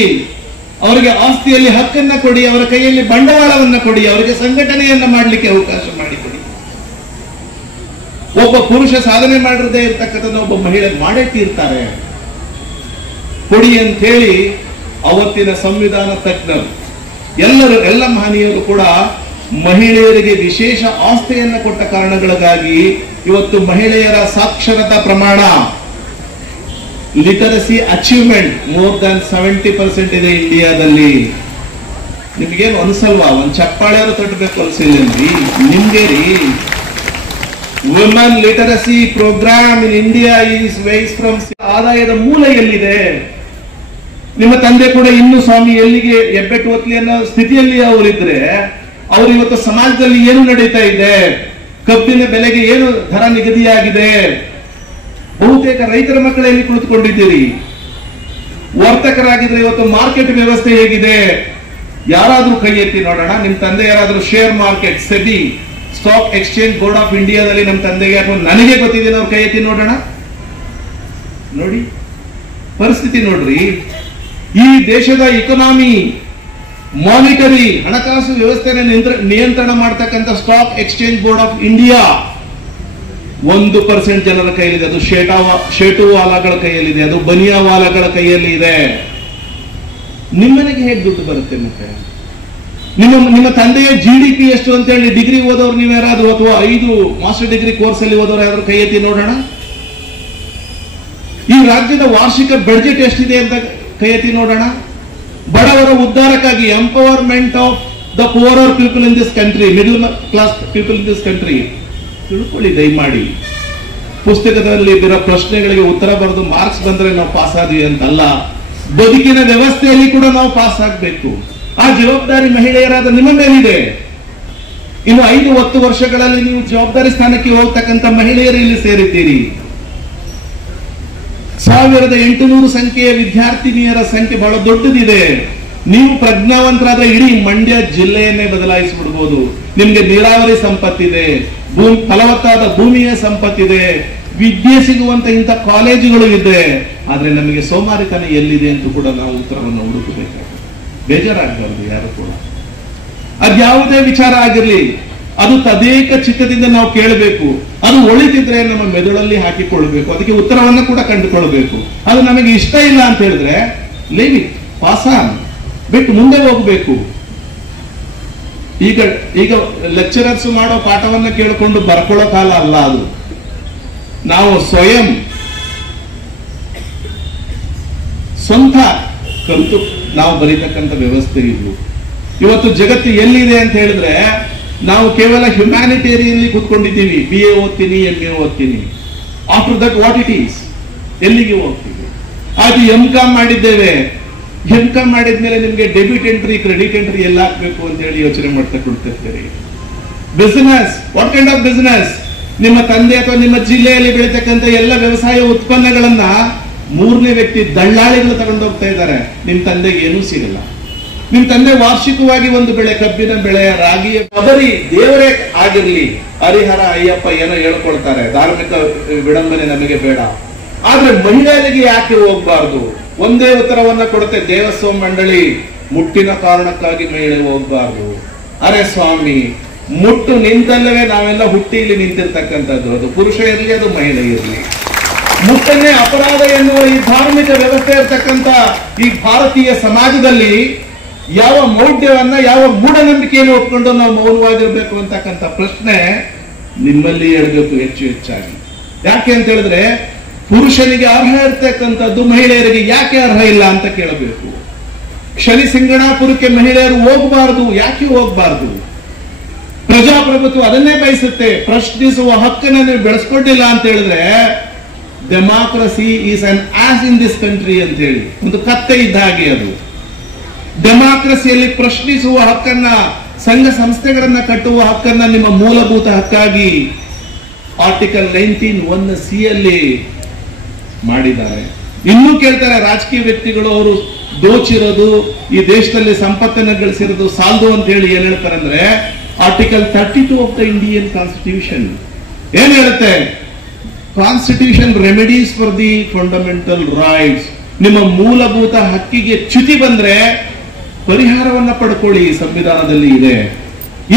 ಅವರಿಗೆ ಆಸ್ತಿಯಲ್ಲಿ ಹಕ್ಕನ್ನ ಕೊಡಿ, ಅವರ ಕೈಯಲ್ಲಿ ಬಂಡವಾಳವನ್ನ ಕೊಡಿ, ಅವರಿಗೆ ಸಂಘಟನೆಯನ್ನ ಮಾಡಲಿಕ್ಕೆ ಅವಕಾಶ ಮಾಡಿಕೊಡಿ. ಒಬ್ಬ ಪುರುಷ ಸಾಧನೆ ಮಾಡಿರದೇ ಇರ್ತಕ್ಕಂಥ ಒಬ್ಬ ಮಹಿಳೆ ಮಾಡೇ ತೀರ್ತಾರೆ. ಕೊಡಿ ಅಂತ ಹೇಳಿ ಅವತ್ತಿನ ಸಂವಿಧಾನ ತಜ್ಞರು ಎಲ್ಲ ಮಹನೀಯರು ಕೂಡ ಮಹಿಳೆಯರಿಗೆ ವಿಶೇಷ ಆಸ್ತಿಯನ್ನ ಕೊಟ್ಟ ಕಾರಣಗಳಿಗಾಗಿ ಇವತ್ತು ಮಹಿಳೆಯರ ಸಾಕ್ಷರತಾ ಪ್ರಮಾಣ, ಲಿಟರಸಿ ಅಚೀವ್ಮೆಂಟ್ ಮೋರ್ ದನ್ 70% ಇದೆ ಇಂಡಿಯಾದಲ್ಲಿ. ನಿಮ್ಗೇನು ಅನ್ಸಲ್ವಾ? ಒಂದ್ ಚಪ್ಪಾಳೆಯವರು ತಟ್ಟಬೇಕು ಅನ್ಸಿಲ್ಲೇನ್ರಿ ನಿಮ್ಗೆ ರೀ? Women literacy programme in India is wise from. ಆದಾಯದ ಮೂಲ ಎಲ್ಲಿದೆ? ನಿಮ್ಮ ತಂದೆ ಕೂಡ ಇನ್ನು ಸ್ವಾಮಿ ಎಲ್ಲಿಗೆ ಎಬ್ಬೆಟ್ಟು ಒತ್ಲಿ ಅನ್ನೋ ಸ್ಥಿತಿಯಲ್ಲಿ ಅವರಿದ್ರೆ, ಅವರು ಇವತ್ತು ಸಮಾಜದಲ್ಲಿ ಏನು ನಡೀತಾ ಇದೆ, ಕಬ್ಬಿನ ಬೆಲೆಗೆ ಏನು ದರ ನಿಗದಿಯಾಗಿದೆ, ಬಹುತೇಕ ರೈತರ ಮಕ್ಕಳಲ್ಲಿ ಕುಳಿತುಕೊಂಡಿದ್ದೀರಿ. ವರ್ತಕರಾಗಿದ್ರೆ ಇವತ್ತು ಮಾರ್ಕೆಟ್ ವ್ಯವಸ್ಥೆ ಹೇಗಿದೆ? ಯಾರಾದ್ರೂ ಕೈ ಎತ್ತಿ ನೋಡೋಣ. ನಿಮ್ ತಂದೆ ಯಾರಾದ್ರೂ share market, SEBI, stock exchange board of ಇಂಡಿಯಾದಲ್ಲಿ ನಮ್ಮ ತಂದೆಗೆ ಅಥವಾ ನನಗೆ ಗೊತ್ತಿದೆ, ಅವ್ರ ಕೈ ಎತ್ತಿ ನೋಡೋಣ. ನೋಡಿ ಪರಿಸ್ಥಿತಿ ನೋಡ್ರಿ. ಈ ದೇಶದ ಇಕೊನಾಮಿ, ಮಾನಿಟರಿ ಹಣಕಾಸು ವ್ಯವಸ್ಥೆನ ನಿಯಂತ್ರಣ ಮಾಡತಕ್ಕಂಥ stock exchange board of India 1% ಜನರ ಕೈಯಲ್ಲಿದೆ. ಅದು ಶೇಟುವಾಲಾಗಳ ಕೈಯಲ್ಲಿದೆ, ಅದು ಬನಿಯಾವಾಲಾಗಳ ಕೈಯಲ್ಲಿ ಇದೆ. ನಿಮ್ಮನೆಗೆ ಹೇಗೆ ದುಡ್ಡು ಬರುತ್ತೆ? ಮತ್ತೆ ನಿಮ್ಮ ತಂದೆಯ GDP ಎಷ್ಟು ಅಂತ ಹೇಳಿ ಡಿಗ್ರಿ ಓದೋರು ನೀವು ಯಾರಾದ್ರೂ, ಅಥವಾ 5 ಮಾಸ್ಟರ್ ಡಿಗ್ರಿ ಕೋರ್ಸ್ ಅಲ್ಲಿ ಓದೋರು ಯಾರಾದ್ರೂ ಕೈ ಎತ್ತಿ ನೋಡೋಣ. ಈ ರಾಜ್ಯದ ವಾರ್ಷಿಕ ಬಡ್ಜೆಟ್ ಎಷ್ಟಿದೆ ಅಂತ ಕೈ ಎತ್ತಿ ನೋಡೋಣ. ಬಡವರ ಉದ್ಧಾರಕ್ಕಾಗಿ, empowerment of the poorer people in this country, middle class people in this country. ತಿಳ್ಕೊಳ್ಳಿ ದಯಮಾಡಿ. ಪುಸ್ತಕದಲ್ಲಿ ಇರೋ ಪ್ರಶ್ನೆಗಳಿಗೆ ಉತ್ತರ ಬರೆದು ಮಾರ್ಕ್ಸ್ ಬಂದ್ರೆ ನಾವು ಪಾಸ್ ಆದ್ವಿ ಅಂತಲ್ಲ, ಬದುಕಿನ ವ್ಯವಸ್ಥೆಯಲ್ಲಿ ಕೂಡ ನಾವು ಪಾಸ್ ಆಗ್ಬೇಕು. ಆ ಜವಾಬ್ದಾರಿ ಮಹಿಳೆಯರಾದ ನಿಮ್ಮ ಮೇಲಿದೆ. ಇನ್ನು 5-10 ವರ್ಷಗಳಲ್ಲಿ ನೀವು ಜವಾಬ್ದಾರಿ ಸ್ಥಾನಕ್ಕೆ ಹೋಗ್ತಕ್ಕಂಥ ಮಹಿಳೆಯರು ಇಲ್ಲಿ ಸೇರಿದ್ದೀರಿ. 1800 ಸಂಖ್ಯೆಯ ವಿದ್ಯಾರ್ಥಿನಿಯರ ಸಂಖ್ಯೆ ಬಹಳ ದೊಡ್ಡದಿದೆ. ನೀವು ಪ್ರಜ್ಞಾವಂತರಾದ ಇಡೀ ಮಂಡ್ಯ ಜಿಲ್ಲೆಯನ್ನೇ ಬದಲಾಯಿಸಿಬಿಡ್ಬೋದು. ನಿಮ್ಗೆ ನೀರಾವರಿ ಸಂಪತ್ತಿದೆ, ಫಲವತ್ತಾದ ಭೂಮಿಯ ಸಂಪತ್ತಿದೆ, ವಿದ್ಯೆ ಸಿಗುವಂತ ಇಂಥ ಕಾಲೇಜುಗಳು ಇದೆ. ಆದ್ರೆ ನಮಗೆ ಸೋಮಾರಿತನ ಎಲ್ಲಿದೆ ಅಂತ ಕೂಡ ನಾವು ಉತ್ತರವನ್ನು ಹುಡುಕಬೇಕಾಗುತ್ತೆ. ಬೇಜಾರಾಗಬಾರ್ದು ಯಾರು ಕೂಡ. ಅದ್ಯಾವುದೇ ವಿಚಾರ ಆಗಿರ್ಲಿ, ಅದು ತದೇಕ ಚಿತ್ತದಿಂದ ನಾವು ಕೇಳಬೇಕು. ಅದು ಒಳಿತಿದ್ರೆ ನಮ್ಮ ಮೆದುಳಲ್ಲಿ ಹಾಕಿಕೊಳ್ಬೇಕು, ಅದಕ್ಕೆ ಉತ್ತರವನ್ನು ಕೂಡ ಕಂಡುಕೊಳ್ಬೇಕು. ಅದು ನಮಗೆ ಇಷ್ಟ ಇಲ್ಲ ಅಂತ ಹೇಳಿದ್ರೆ ಲೀವ್ ಇಟ್, ಪಾಸ್ ಆನ್, ಬಿಟ್ಟು ಮುಂದೆ ಹೋಗ್ಬೇಕು. ಈಗ ಲೆಕ್ಚರರ್ಸ್ ಮಾಡೋ ಪಾಠವನ್ನ ಕೇಳಿಕೊಂಡು ಬರ್ಕೊಳ್ಳೋ ಕಾಲ ಅಲ್ಲ ಅದು. ನಾವು ಸ್ವಯಂ ಸ್ವಂತ ಕಲಿತು ನಾವು ಬರೀತಕ್ಕಂಥ ವ್ಯವಸ್ಥೆ ಇದು. ಇವತ್ತು ಜಗತ್ತು ಎಲ್ಲಿದೆ ಅಂತ ಹೇಳಿದ್ರೆ, ನಾವು ಕೇವಲ ಹ್ಯುಮ್ಯಾನಿಟೇರಿಯನ್ಲಿ ಕೂತ್ಕೊಂಡಿದ್ದೀವಿ. BA ಓದ್ತೀನಿ, MA ಓದ್ತೀನಿ. After that what it is, ಎಲ್ಲಿಗೆ ಹೋಗ್ತೀವಿ? ಅದು MCom ಮಾಡಿದ್ದೇವೆ. MCom ಮಾಡಿದ್ಮೇಲೆ ನಿಮ್ಗೆ ಡೆಬಿಟ್ ಎಂಟ್ರಿ, ಕ್ರೆಡಿಟ್ ಎಂಟ್ರಿ ಎಲ್ಲ ಹಾಕ್ಬೇಕು ಅಂತ ಹೇಳಿ ಯೋಚನೆ ಮಾಡ್ತಾ ಕೊಡ್ತಿರ್ತೀರಿ. Business, what kind of business? ನಿಮ್ಮ ತಂದೆ ಅಥವಾ ನಿಮ್ಮ ಜಿಲ್ಲೆಯಲ್ಲಿ ಬೆಳೀತಕ್ಕಂಥ ಎಲ್ಲ ವ್ಯವಸಾಯ ಉತ್ಪನ್ನಗಳನ್ನ 3ನೇ ವ್ಯಕ್ತಿ ದಳ್ಳಾಳಿಗಳು ತಗೊಂಡು ಹೋಗ್ತಾ ಇದ್ದಾರೆ. ನಿಮ್ ತಂದೆಗೆ ಏನೂ ಸಿಗಲ್ಲ. ನಿಮ್ ತಂದೆ ವಾರ್ಷಿಕವಾಗಿ ಒಂದು ಬೆಳೆ, ಕಬ್ಬಿನ ಬೆಳೆ, ರಾಗಿ, ಕೊಬ್ಬರಿ, ದೇವರೇ ಆಗಿರ್ಲಿ, ಹರಿಹರ ಅಯ್ಯಪ್ಪ ಏನೋ ಹೇಳ್ಕೊಳ್ತಾರೆ, ಧಾರ್ಮಿಕ ವಿಡಂಬನೆ ನಮಗೆ ಬೇಡ. ಆದ್ರೆ ಮಹಿಳೆಯರಿಗೆ ಯಾಕೆ ಹೋಗ್ಬಾರ್ದು? ಒಂದೇ ಉತ್ತರವನ್ನ ಕೊಡುತ್ತೆ ದೇವಸ್ವ ಮಂಡಳಿ, ಮುಟ್ಟಿನ ಕಾರಣಕ್ಕಾಗಿ ಮಹಿಳೆ ಹೋಗ್ಬಾರ್ದು. ಅರೆ ಸ್ವಾಮಿ, ಮುಟ್ಟು ನಿಂತಲ್ಲವೇ ನಾವೆಲ್ಲ ಹುಟ್ಟಿ ಇಲ್ಲಿ ನಿಂತಿರ್ತಕ್ಕಂಥದ್ದು. ಅದು ಪುರುಷ ಇರಲಿ, ಅದು ಮಹಿಳೆ ಇರಲಿ. ಮುಟ್ಟನ್ನೇ ಅಪರಾಧ ಎನ್ನುವ ಈ ಧಾರ್ಮಿಕ ವ್ಯವಸ್ಥೆ ಇರತಕ್ಕಂಥ ಈ ಭಾರತೀಯ ಸಮಾಜದಲ್ಲಿ ಯಾವ ಮೌಢ್ಯವನ್ನ, ಯಾವ ಮೂಢನಂಬಿಕೆಯನ್ನು ಒಪ್ಕೊಂಡು ನಾವು ಮೌನವಾಗಿರ್ಬೇಕು ಅಂತಕ್ಕಂಥ ಪ್ರಶ್ನೆ ನಿಮ್ಮಲ್ಲಿ ಹೇಳ್ಬೇಕು ಹೆಚ್ಚು ಹೆಚ್ಚಾಗಿ. ಯಾಕೆ ಅಂತ ಹೇಳಿದ್ರೆ ಪುರುಷನಿಗೆ ಅರ್ಹ ಇರ್ತಕ್ಕಂಥದ್ದು ಮಹಿಳೆಯರಿಗೆ ಯಾಕೆ ಅರ್ಹ ಇಲ್ಲ ಅಂತ ಕೇಳಬೇಕು. ಶನಿ ಸಿಂಗಣಾಪುರಕ್ಕೆ ಮಹಿಳೆಯರು ಹೋಗಬಾರದು, ಯಾಕೆ ಹೋಗಬಾರದು? ಪ್ರಜಾಪ್ರಭುತ್ವ ಅದನ್ನೇ ಬಯಸುತ್ತೆ. ಪ್ರಶ್ನಿಸುವ ಹಕ್ಕನ್ನು ನೀವು ಬೆಳೆಸ್ಕೊಂಡಿಲ್ಲ ಅಂತ ಹೇಳಿದ್ರೆ democracy is an as in this country ಅಂತ ಹೇಳಿ ಒಂದು ಕತ್ತೆ ಇದ್ದ ಹಾಗೆ. ಅದು ಡೆಮಾಕ್ರಸಿಯಲ್ಲಿ ಪ್ರಶ್ನಿಸುವ ಹಕ್ಕನ್ನ, ಸಂಘ ಸಂಸ್ಥೆಗಳನ್ನ ಕಟ್ಟುವ ಹಕ್ಕನ್ನ ನಿಮ್ಮ ಮೂಲಭೂತ ಹಕ್ಕಾಗಿ ಆರ್ಟಿಕಲ್ 19(1)C ಯಲ್ಲಿ ಮಾಡಿದ್ದಾರೆ. ಇನ್ನೂ ಕೇಳ್ತಾರೆ ರಾಜಕೀಯ ವ್ಯಕ್ತಿಗಳು, ಅವರು ದೋಚಿರೋದು, ಈ ದೇಶದಲ್ಲಿ ಸಂಪತ್ತನ್ನು ಗಳಿಸಿರೋದು ಸಾಲದು ಅಂತ ಹೇಳಿ ಏನ್ ಹೇಳ್ತಾರೆ ಅಂದ್ರೆ article 32 of the Indian constitution ಏನ್ ಹೇಳುತ್ತೆ? Constitution remedies for the fundamental rights. ನಿಮ್ಮ ಮೂಲಭೂತ ಹಕ್ಕಿಗೆ ಚ್ಯುತಿ ಬಂದ್ರೆ ಪರಿಹಾರವನ್ನ ಪಡ್ಕೊಳ್ಳಿ, ಸಂವಿಧಾನದಲ್ಲಿ ಇದೆ.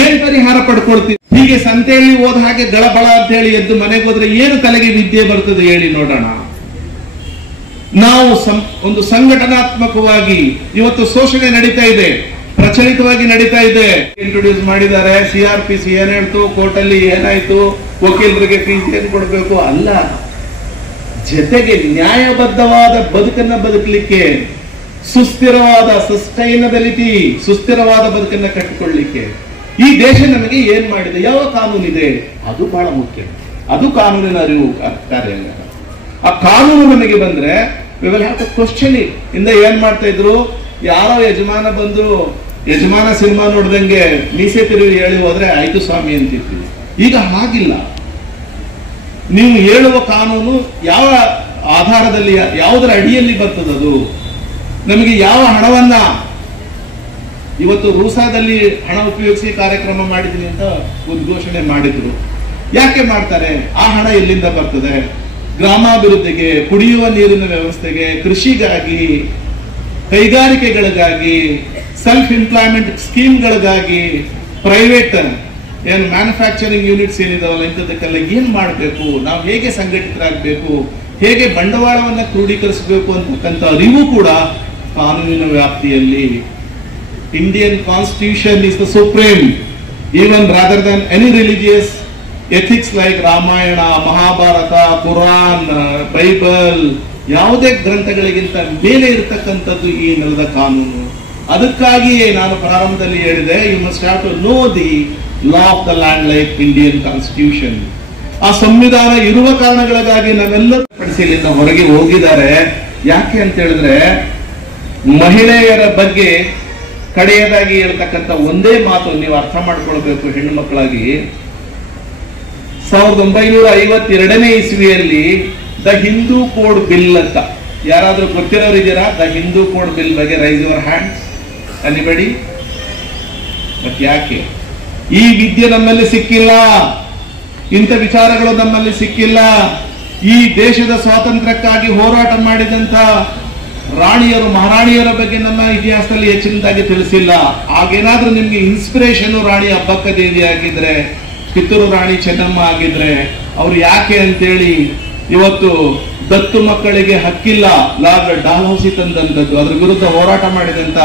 ಏನ್ ಪರಿಹಾರ ಪಡ್ಕೊಳ್ತೀವಿ? ಹೀಗೆ ಸಂತೆಯಲ್ಲಿ ಹೋದ ಹಾಗೆ ಗಳಬಳ ಅಂತ ಹೇಳಿ ಎದ್ದು ಮನೆಗೆ ಹೋದ್ರೆ ಏನು ತಲೆಗೆ ವಿದ್ಯೆ ಬರ್ತದೆ ಹೇಳಿ ನೋಡೋಣ. ನಾವು ಒಂದು ಸಂಘಟನಾತ್ಮಕವಾಗಿ ಇವತ್ತು ಶೋಷಣೆ ನಡೀತಾ ಇದೆ, ಪ್ರಚಲಿತವಾಗಿ ನಡೀತಾ ಇದೆ. ಇಂಟ್ರೊಡ್ಯೂಸ್ ಮಾಡಿದ್ದಾರೆ. CRPC ಏನ್ ಹೇಳ್ತು, ಕೋರ್ಟ್ ಅಲ್ಲಿ ಏನಾಯ್ತು, ವಕೀಲರಿಗೆ ಫೀಸ್ ಏನ್ ಕೊಡಬೇಕು ಅಲ್ಲ, ಜೊತೆಗೆ ನ್ಯಾಯಬದ್ಧವಾದ ಬದುಕನ್ನ ಬದುಕಲಿಕ್ಕೆ, ಸುಸ್ಥಿರವಾದ ಸಸ್ಟೈನಬಿಲಿಟಿ, ಸುಸ್ಥಿರವಾದ ಬದುಕನ್ನ ಕಟ್ಟಿಕೊಳ್ಳಲಿಕ್ಕೆ ಈ ದೇಶ ನಮಗೆ ಏನ್ ಮಾಡಿದೆ, ಯಾವ ಕಾನೂನಿದೆ, ಅದು ಬಹಳ ಮುಖ್ಯ. ಅದು ಕಾನೂನಿನ ಅರಿವು ಕಾರ್ಯಾಂಗ. ಆ ಕಾನೂನು ನಮಗೆ ಬಂದ್ರೆ we will have to question it. ಇಂದ ಏನ್ ಮಾಡ್ತಾ ಇದ್ರು, ಯಾರೋ ಯಜಮಾನ ಬಂದು ಯಜಮಾನ ಸಿನಿಮಾ ನೋಡ್ದಂಗೆ ಮೀಸೆ ತಿರುಗಿ ಹೇಳಿ ಹೋದ್ರೆ ಆಯ್ತು ಸ್ವಾಮಿ ಅಂತಿರ್ತೀವಿ. ಈಗ ಹಾಗಿಲ್ಲ. ನೀವು ಹೇಳುವ ಕಾನೂನು ಯಾವ ಆಧಾರದಲ್ಲಿ, ಯಾವುದರ ಅಡಿಯಲ್ಲಿ ಬರ್ತದದು, ನಮಗೆ ಯಾವ ಹಣವನ್ನ, ಇವತ್ತು ರೂಸಾದಲ್ಲಿ ಹಣ ಉಪಯೋಗಿಸಿ ಕಾರ್ಯಕ್ರಮ ಮಾಡಿದ್ದೀನಿ ಅಂತ ಉದ್ಘೋಷಣೆ ಮಾಡಿದ್ರು. ಯಾಕೆ ಮಾಡ್ತಾರೆ? ಆ ಹಣ ಎಲ್ಲಿಂದ ಬರ್ತದೆ? ಗ್ರಾಮಾಭಿವೃದ್ಧಿಗೆ, ಕುಡಿಯುವ ನೀರಿನ ವ್ಯವಸ್ಥೆಗೆ, ಕೃಷಿಗಾಗಿ, ಕೈಗಾರಿಕೆಗಳಿಗಾಗಿ, ಸೆಲ್ಫ್ ಎಂಪ್ಲಾಯ್ಮೆಂಟ್ ಸ್ಕೀಮ್ಗಳಿಗಾಗಿ, ಪ್ರೈವೇಟ್ ಏನ್ ಮ್ಯಾನುಫ್ಯಾಕ್ಚರಿಂಗ್ ಯೂನಿಟ್ಸ್ ಏನಿದಾವಲ್ಲ ಇಂಥದಕ್ಕೆಲ್ಲ ಏನ್ ಮಾಡಬೇಕು, ನಾವು ಹೇಗೆ ಸಂಘಟಿತರಾಗಬೇಕು, ಹೇಗೆ ಬಂಡವಾಳವನ್ನ ಕ್ರೋಢೀಕರಿಸಬೇಕು ಅಂತಕ್ಕಂಥ ಅರಿವು ಕೂಡ ಕಾನೂನಿನ ವ್ಯಾಪ್ತಿಯಲ್ಲಿ. Indian constitution is the supreme, even rather than any religious ethics like Ramayana, Mahabharata, Quran, Bible, ಯಾವುದೇ ಗ್ರಂಥಗಳಿಗಿಂತ ಮೇಲೆ ಇರತಕ್ಕಂಥದ್ದು ಈ ನೆಲದ ಕಾನೂನು. ಅದಕ್ಕಾಗಿಯೇ ನಾನು ಪ್ರಾರಂಭದಲ್ಲಿ ಹೇಳಿದೆ, you must have to know the law of the land like Indian constitution. ಆ ಸಂವಿಧಾನ ಇರುವ ಕಾರಣಗಳಿಗಾಗಿ ನಾವೆಲ್ಲ ಪಡಿಸಿಲಿಂದ ಹೊರಗೆ ಹೋಗಿದ್ದಾರೆ. ಯಾಕೆ ಅಂತ ಹೇಳಿದ್ರೆ ಮಹಿಳೆಯರ ಬಗ್ಗೆ ಕಡೆಯದಾಗಿ ಹೇಳ್ತಕ್ಕಂಥ ಒಂದೇ ಮಾತು ನೀವು ಅರ್ಥ ಮಾಡ್ಕೊಳ್ಬೇಕು ಹೆಣ್ಣು ಮಕ್ಕಳಾಗಿ. 1952ನೇ ಇಸ್ವಿಯಲ್ಲಿ ದ ಹಿಂದೂ ಕೋಡ್ ಬಿಲ್ ಅಂತ, ಯಾರಾದ್ರೂ ಗೊತ್ತಿರೋರು ಇದ್ದೀರಾ? ದ ಹಿಂದೂ ಕೋಡ್ ಬಿಲ್ ಬಗ್ಗೆ raise your hands. Anybody? But ಯಾಕೆ ಈ ವಿದ್ಯೆ ನಮ್ಮಲ್ಲಿ ಸಿಕ್ಕಿಲ್ಲ? ಇಂಥ ವಿಚಾರಗಳು ನಮ್ಮಲ್ಲಿ ಸಿಕ್ಕಿಲ್ಲ. ಈ ದೇಶದ ಸ್ವಾತಂತ್ರ್ಯಕ್ಕಾಗಿ ಹೋರಾಟ ಮಾಡಿದಂತ ರಾಣಿಯರು, ಮಹಾರಾಣಿಯರ ಬಗ್ಗೆ ನಮ್ಮ ಇತಿಹಾಸದಲ್ಲಿ ಹೆಚ್ಚಿನದಾಗಿ ತಿಳಿಸಿಲ್ಲ. ಆಗೇನಾದ್ರೂ ನಿಮ್ಗೆ ಇನ್ಸ್ಪಿರೇಷನ್ ರಾಣಿ ಅಬ್ಬಕ್ಕ ದೇವಿ ಆಗಿದ್ರೆ, ಕಿತ್ತೂರು ರಾಣಿ ಚೆನ್ನಮ್ಮ ಆಗಿದ್ರೆ, ಅವ್ರು ಯಾಕೆ ಅಂತೇಳಿ ಇವತ್ತು ದತ್ತು ಮಕ್ಕಳಿಗೆ ಹಕ್ಕಿಲ್ಲ, ಲಾರ್ಡ್ ಡಾಲ್ಹೌಸಿ ತಂದಂಥದ್ದು, ಅದ್ರ ವಿರುದ್ಧ ಹೋರಾಟ ಮಾಡಿದಂತ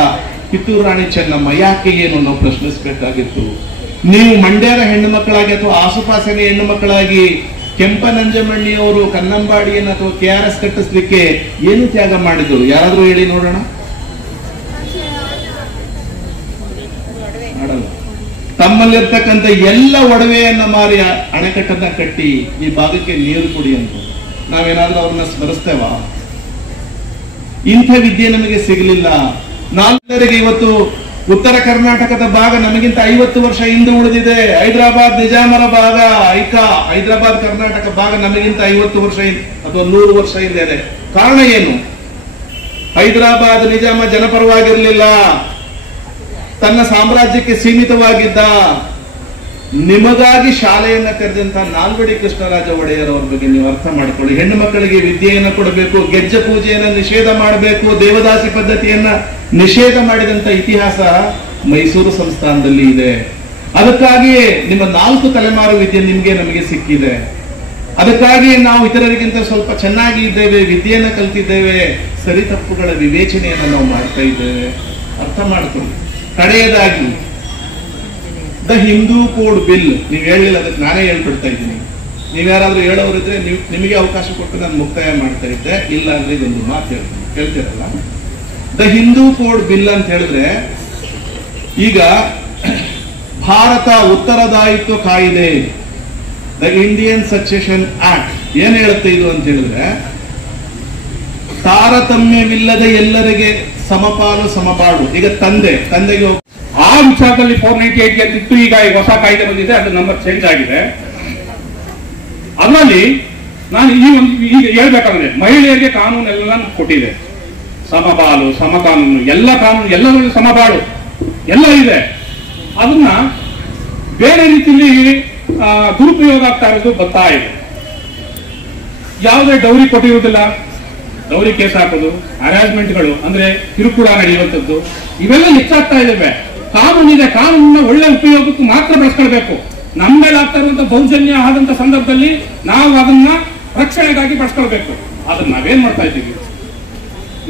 ಕಿತ್ತೂರು ರಾಣಿ ಚೆನ್ನಮ್ಮ ಯಾಕೆ, ಏನು ನಾವು ಪ್ರಶ್ನಿಸಬೇಕಾಗಿತ್ತು. ನೀವು ಮಂಡ್ಯದ ಹೆಣ್ಣು ಮಕ್ಕಳಾಗಿ ಅಥವಾ ಆಸುಪಾಸಿನ ಹೆಣ್ಣು ಮಕ್ಕಳಾಗಿ ಕೆಂಪನಂಜಮಣ್ಣಿಯವರು ಕನ್ನಂಬಾಡಿಯನ್ನು ಅಥವಾ KRS ಕಟ್ಟಿಸ್ಲಿಕ್ಕೆ ಏನು ತ್ಯಾಗ ಮಾಡಿದ್ರು? ಯಾರಾದ್ರೂ ಹೇಳಿ ನೋಡೋಣ. ತಮ್ಮಲ್ಲಿರ್ತಕ್ಕಂಥ ಎಲ್ಲ ಒಡವೆಯನ್ನ ಮಾರಿ ಅಣೆಕಟ್ಟನ್ನ ಕಟ್ಟಿ ಈ ಭಾಗಕ್ಕೆ ನೀರು ಕುಡಿ ಅಂತ ನಾವೇನಾದ್ರೂ ಅವ್ರನ್ನ ಸ್ಮರಿಸ್ತೇವ? ಇಂಥ ವಿದ್ಯೆ ನಮಗೆ ಸಿಗಲಿಲ್ಲ. ನಾವೆಲ್ಲರಿಗೆ ಇವತ್ತು ಉತ್ತರ ಕರ್ನಾಟಕದ ಭಾಗ ನಮಗಿಂತ 50 ವರ್ಷ ಹಿಂದೆ ಉಳಿದಿದೆ. ಹೈದರಾಬಾದ್ ನಿಜಾಮರ ಭಾಗ, ಹೈದರಾಬಾದ್ ಕರ್ನಾಟಕ ಭಾಗ ನಮಗಿಂತ 50 ವರ್ಷ ಅಥವಾ 100 ವರ್ಷ ಹಿಂದೆ ಇದೆ. ಕಾರಣ ಏನು? ಹೈದರಾಬಾದ್ ನಿಜಾಮ ಜನಪರವಾಗಿರ್ಲಿಲ್ಲ, ತನ್ನ ಸಾಮ್ರಾಜ್ಯಕ್ಕೆ ಸೀಮಿತವಾಗಿದ್ದ. ನಿಮಗಾಗಿ ಶಾಲೆಯನ್ನ ತೆರೆದಂತಹ ನಾಲ್ವಡಿ ಕೃಷ್ಣರಾಜ ಒಡೆಯರ್ ಅವ್ರ ಬಗ್ಗೆ ನೀವು ಅರ್ಥ ಮಾಡ್ಕೊಳ್ಳಿ. ಹೆಣ್ಣು ಮಕ್ಕಳಿಗೆ ವಿದ್ಯೆಯನ್ನ ಕೊಡಬೇಕು, ಗೆಜ್ಜೆ ಪೂಜೆಯನ್ನ ನಿಷೇಧ ಮಾಡಬೇಕು, ದೇವದಾಸಿ ಪದ್ಧತಿಯನ್ನ ನಿಷೇಧ ಮಾಡಿದಂತ ಇತಿಹಾಸ ಮೈಸೂರು ಸಂಸ್ಥಾನದಲ್ಲಿ ಇದೆ. ಅದಕ್ಕಾಗಿಯೇ ನಿಮ್ಮ 4 ತಲೆಮಾರು ವಿದ್ಯೆ ನಿಮ್ಗೆ ನಮಗೆ ಸಿಕ್ಕಿದೆ. ಅದಕ್ಕಾಗಿಯೇ ನಾವು ಇತರರಿಗಿಂತ ಸ್ವಲ್ಪ ಚೆನ್ನಾಗಿ ಇದ್ದೇವೆ, ವಿದ್ಯೆಯನ್ನ ಕಲ್ತಿದ್ದೇವೆ, ಸರಿ ತಪ್ಪುಗಳ ವಿವೇಚನೆಯನ್ನ ನಾವು ಮಾಡ್ತಾ ಇದ್ದೇವೆ. ಅರ್ಥ ಮಾಡ್ಕೊಳ್ಳಿ. ಕಡೆಯದಾಗಿ ದ ಹಿಂದೂ ಕೋಡ್ ಬಿಲ್. ನೀವು ಹೇಳಿಲ್ಲ, ಅದಕ್ಕೆ ನಾನೇ ಹೇಳ್ಬಿಡ್ತಾ ಇದ್ದೀನಿ. ನೀವ್ಯಾರಾದ್ರೂ ಹೇಳೋರಿದ್ರೆ ನಿಮಗೆ ಅವಕಾಶ ಕೊಟ್ಟು ನಾನು ಮುಕ್ತಾಯ ಮಾಡ್ತಾ ಇದ್ದೆ. ಇಲ್ಲ ಅಂದ್ರೆ ಇದೊಂದು ಮಾತು ಹೇಳ್ತಿರಲ್ಲ. ದ ಹಿಂದೂ ಕೋಡ್ ಬಿಲ್ ಅಂತ ಹೇಳಿದ್ರೆ, ಈಗ ಭಾರತ ಉತ್ತರದಾಯಿತ್ವ ಕಾಯ್ದೆ, ದ ಇಂಡಿಯನ್ ಸಕ್ಸೆಷನ್ ಆಕ್ಟ್ ಏನ್ ಹೇಳುತ್ತೆ ಇದು ಅಂತ ಹೇಳಿದ್ರೆ, ತಾರತಮ್ಯವಿಲ್ಲದ ಎಲ್ಲರಿಗೆ ಸಮಪಾಲು ಸಮಪಾಡು. ಈಗ ತಂದೆಗೆ ಆ ವಿಚಾರದಲ್ಲಿ 498 ಅಂತಿತ್ತು. ಈಗ ಹೊಸ ಕಾಯ್ದೆ ಬಂದಿದೆ, ಅದು ನಂಬರ್ ಚೇಂಜ್ ಆಗಿದೆ. ಅದರಲ್ಲಿ ನಾನು ಈಗ ಹೇಳ್ಬೇಕಂದ್ರೆ, ಮಹಿಳೆಯರಿಗೆ ಕಾನೂನೆಲ್ಲ ಕೊಟ್ಟಿದೆ. ಸಮಪಾಲು, ಸಮಕಾನೂನು, ಎಲ್ಲ ಕಾನೂನು, ಎಲ್ಲರಿಗೂ ಸಮಪಾಡು ಎಲ್ಲ ಇದೆ. ಅದನ್ನ ಬೇರೆ ರೀತಿಯಲ್ಲಿ ದುರುಪಯೋಗ ಆಗ್ತಾ ಇರೋದು ಬರ್ತಾ ಇದೆ. ಯಾವುದೇ ಡೌರಿ ಕೊಟ್ಟಿರುವುದಿಲ್ಲ, ಡೌರಿ ಕೇಸ್ ಹಾಕೋದು, ಹರಾಸ್ಮೆಂಟ್ಗಳು ಅಂದ್ರೆ ಕಿರುಕುಳ ನಡೆಯುವಂಥದ್ದು, ಇವೆಲ್ಲ ಹೆಚ್ಚಾಗ್ತಾ ಇದ್ದಾವೆ. ಕಾನೂನಿದೆ, ಕಾನೂನನ್ನ ಒಳ್ಳೆ ಉಪಯೋಗಕ್ಕೆ ಮಾತ್ರ ಬಳಸ್ಕೊಳ್ಬೇಕು. ನಮ್ಮ ಮೇಲೆ ಆಗ್ತಾ ಇರುವಂತ ದೌರ್ಜನ್ಯ ಆದಂತ ಸಂದರ್ಭದಲ್ಲಿ ನಾವು ಅದನ್ನ ರಕ್ಷಣೆಗಾಗಿ ಬಳಸ್ಕೊಳ್ಬೇಕು. ಅದನ್ನ ನಾವೇನ್ ಮಾಡ್ತಾ ಇದ್ದೀವಿ,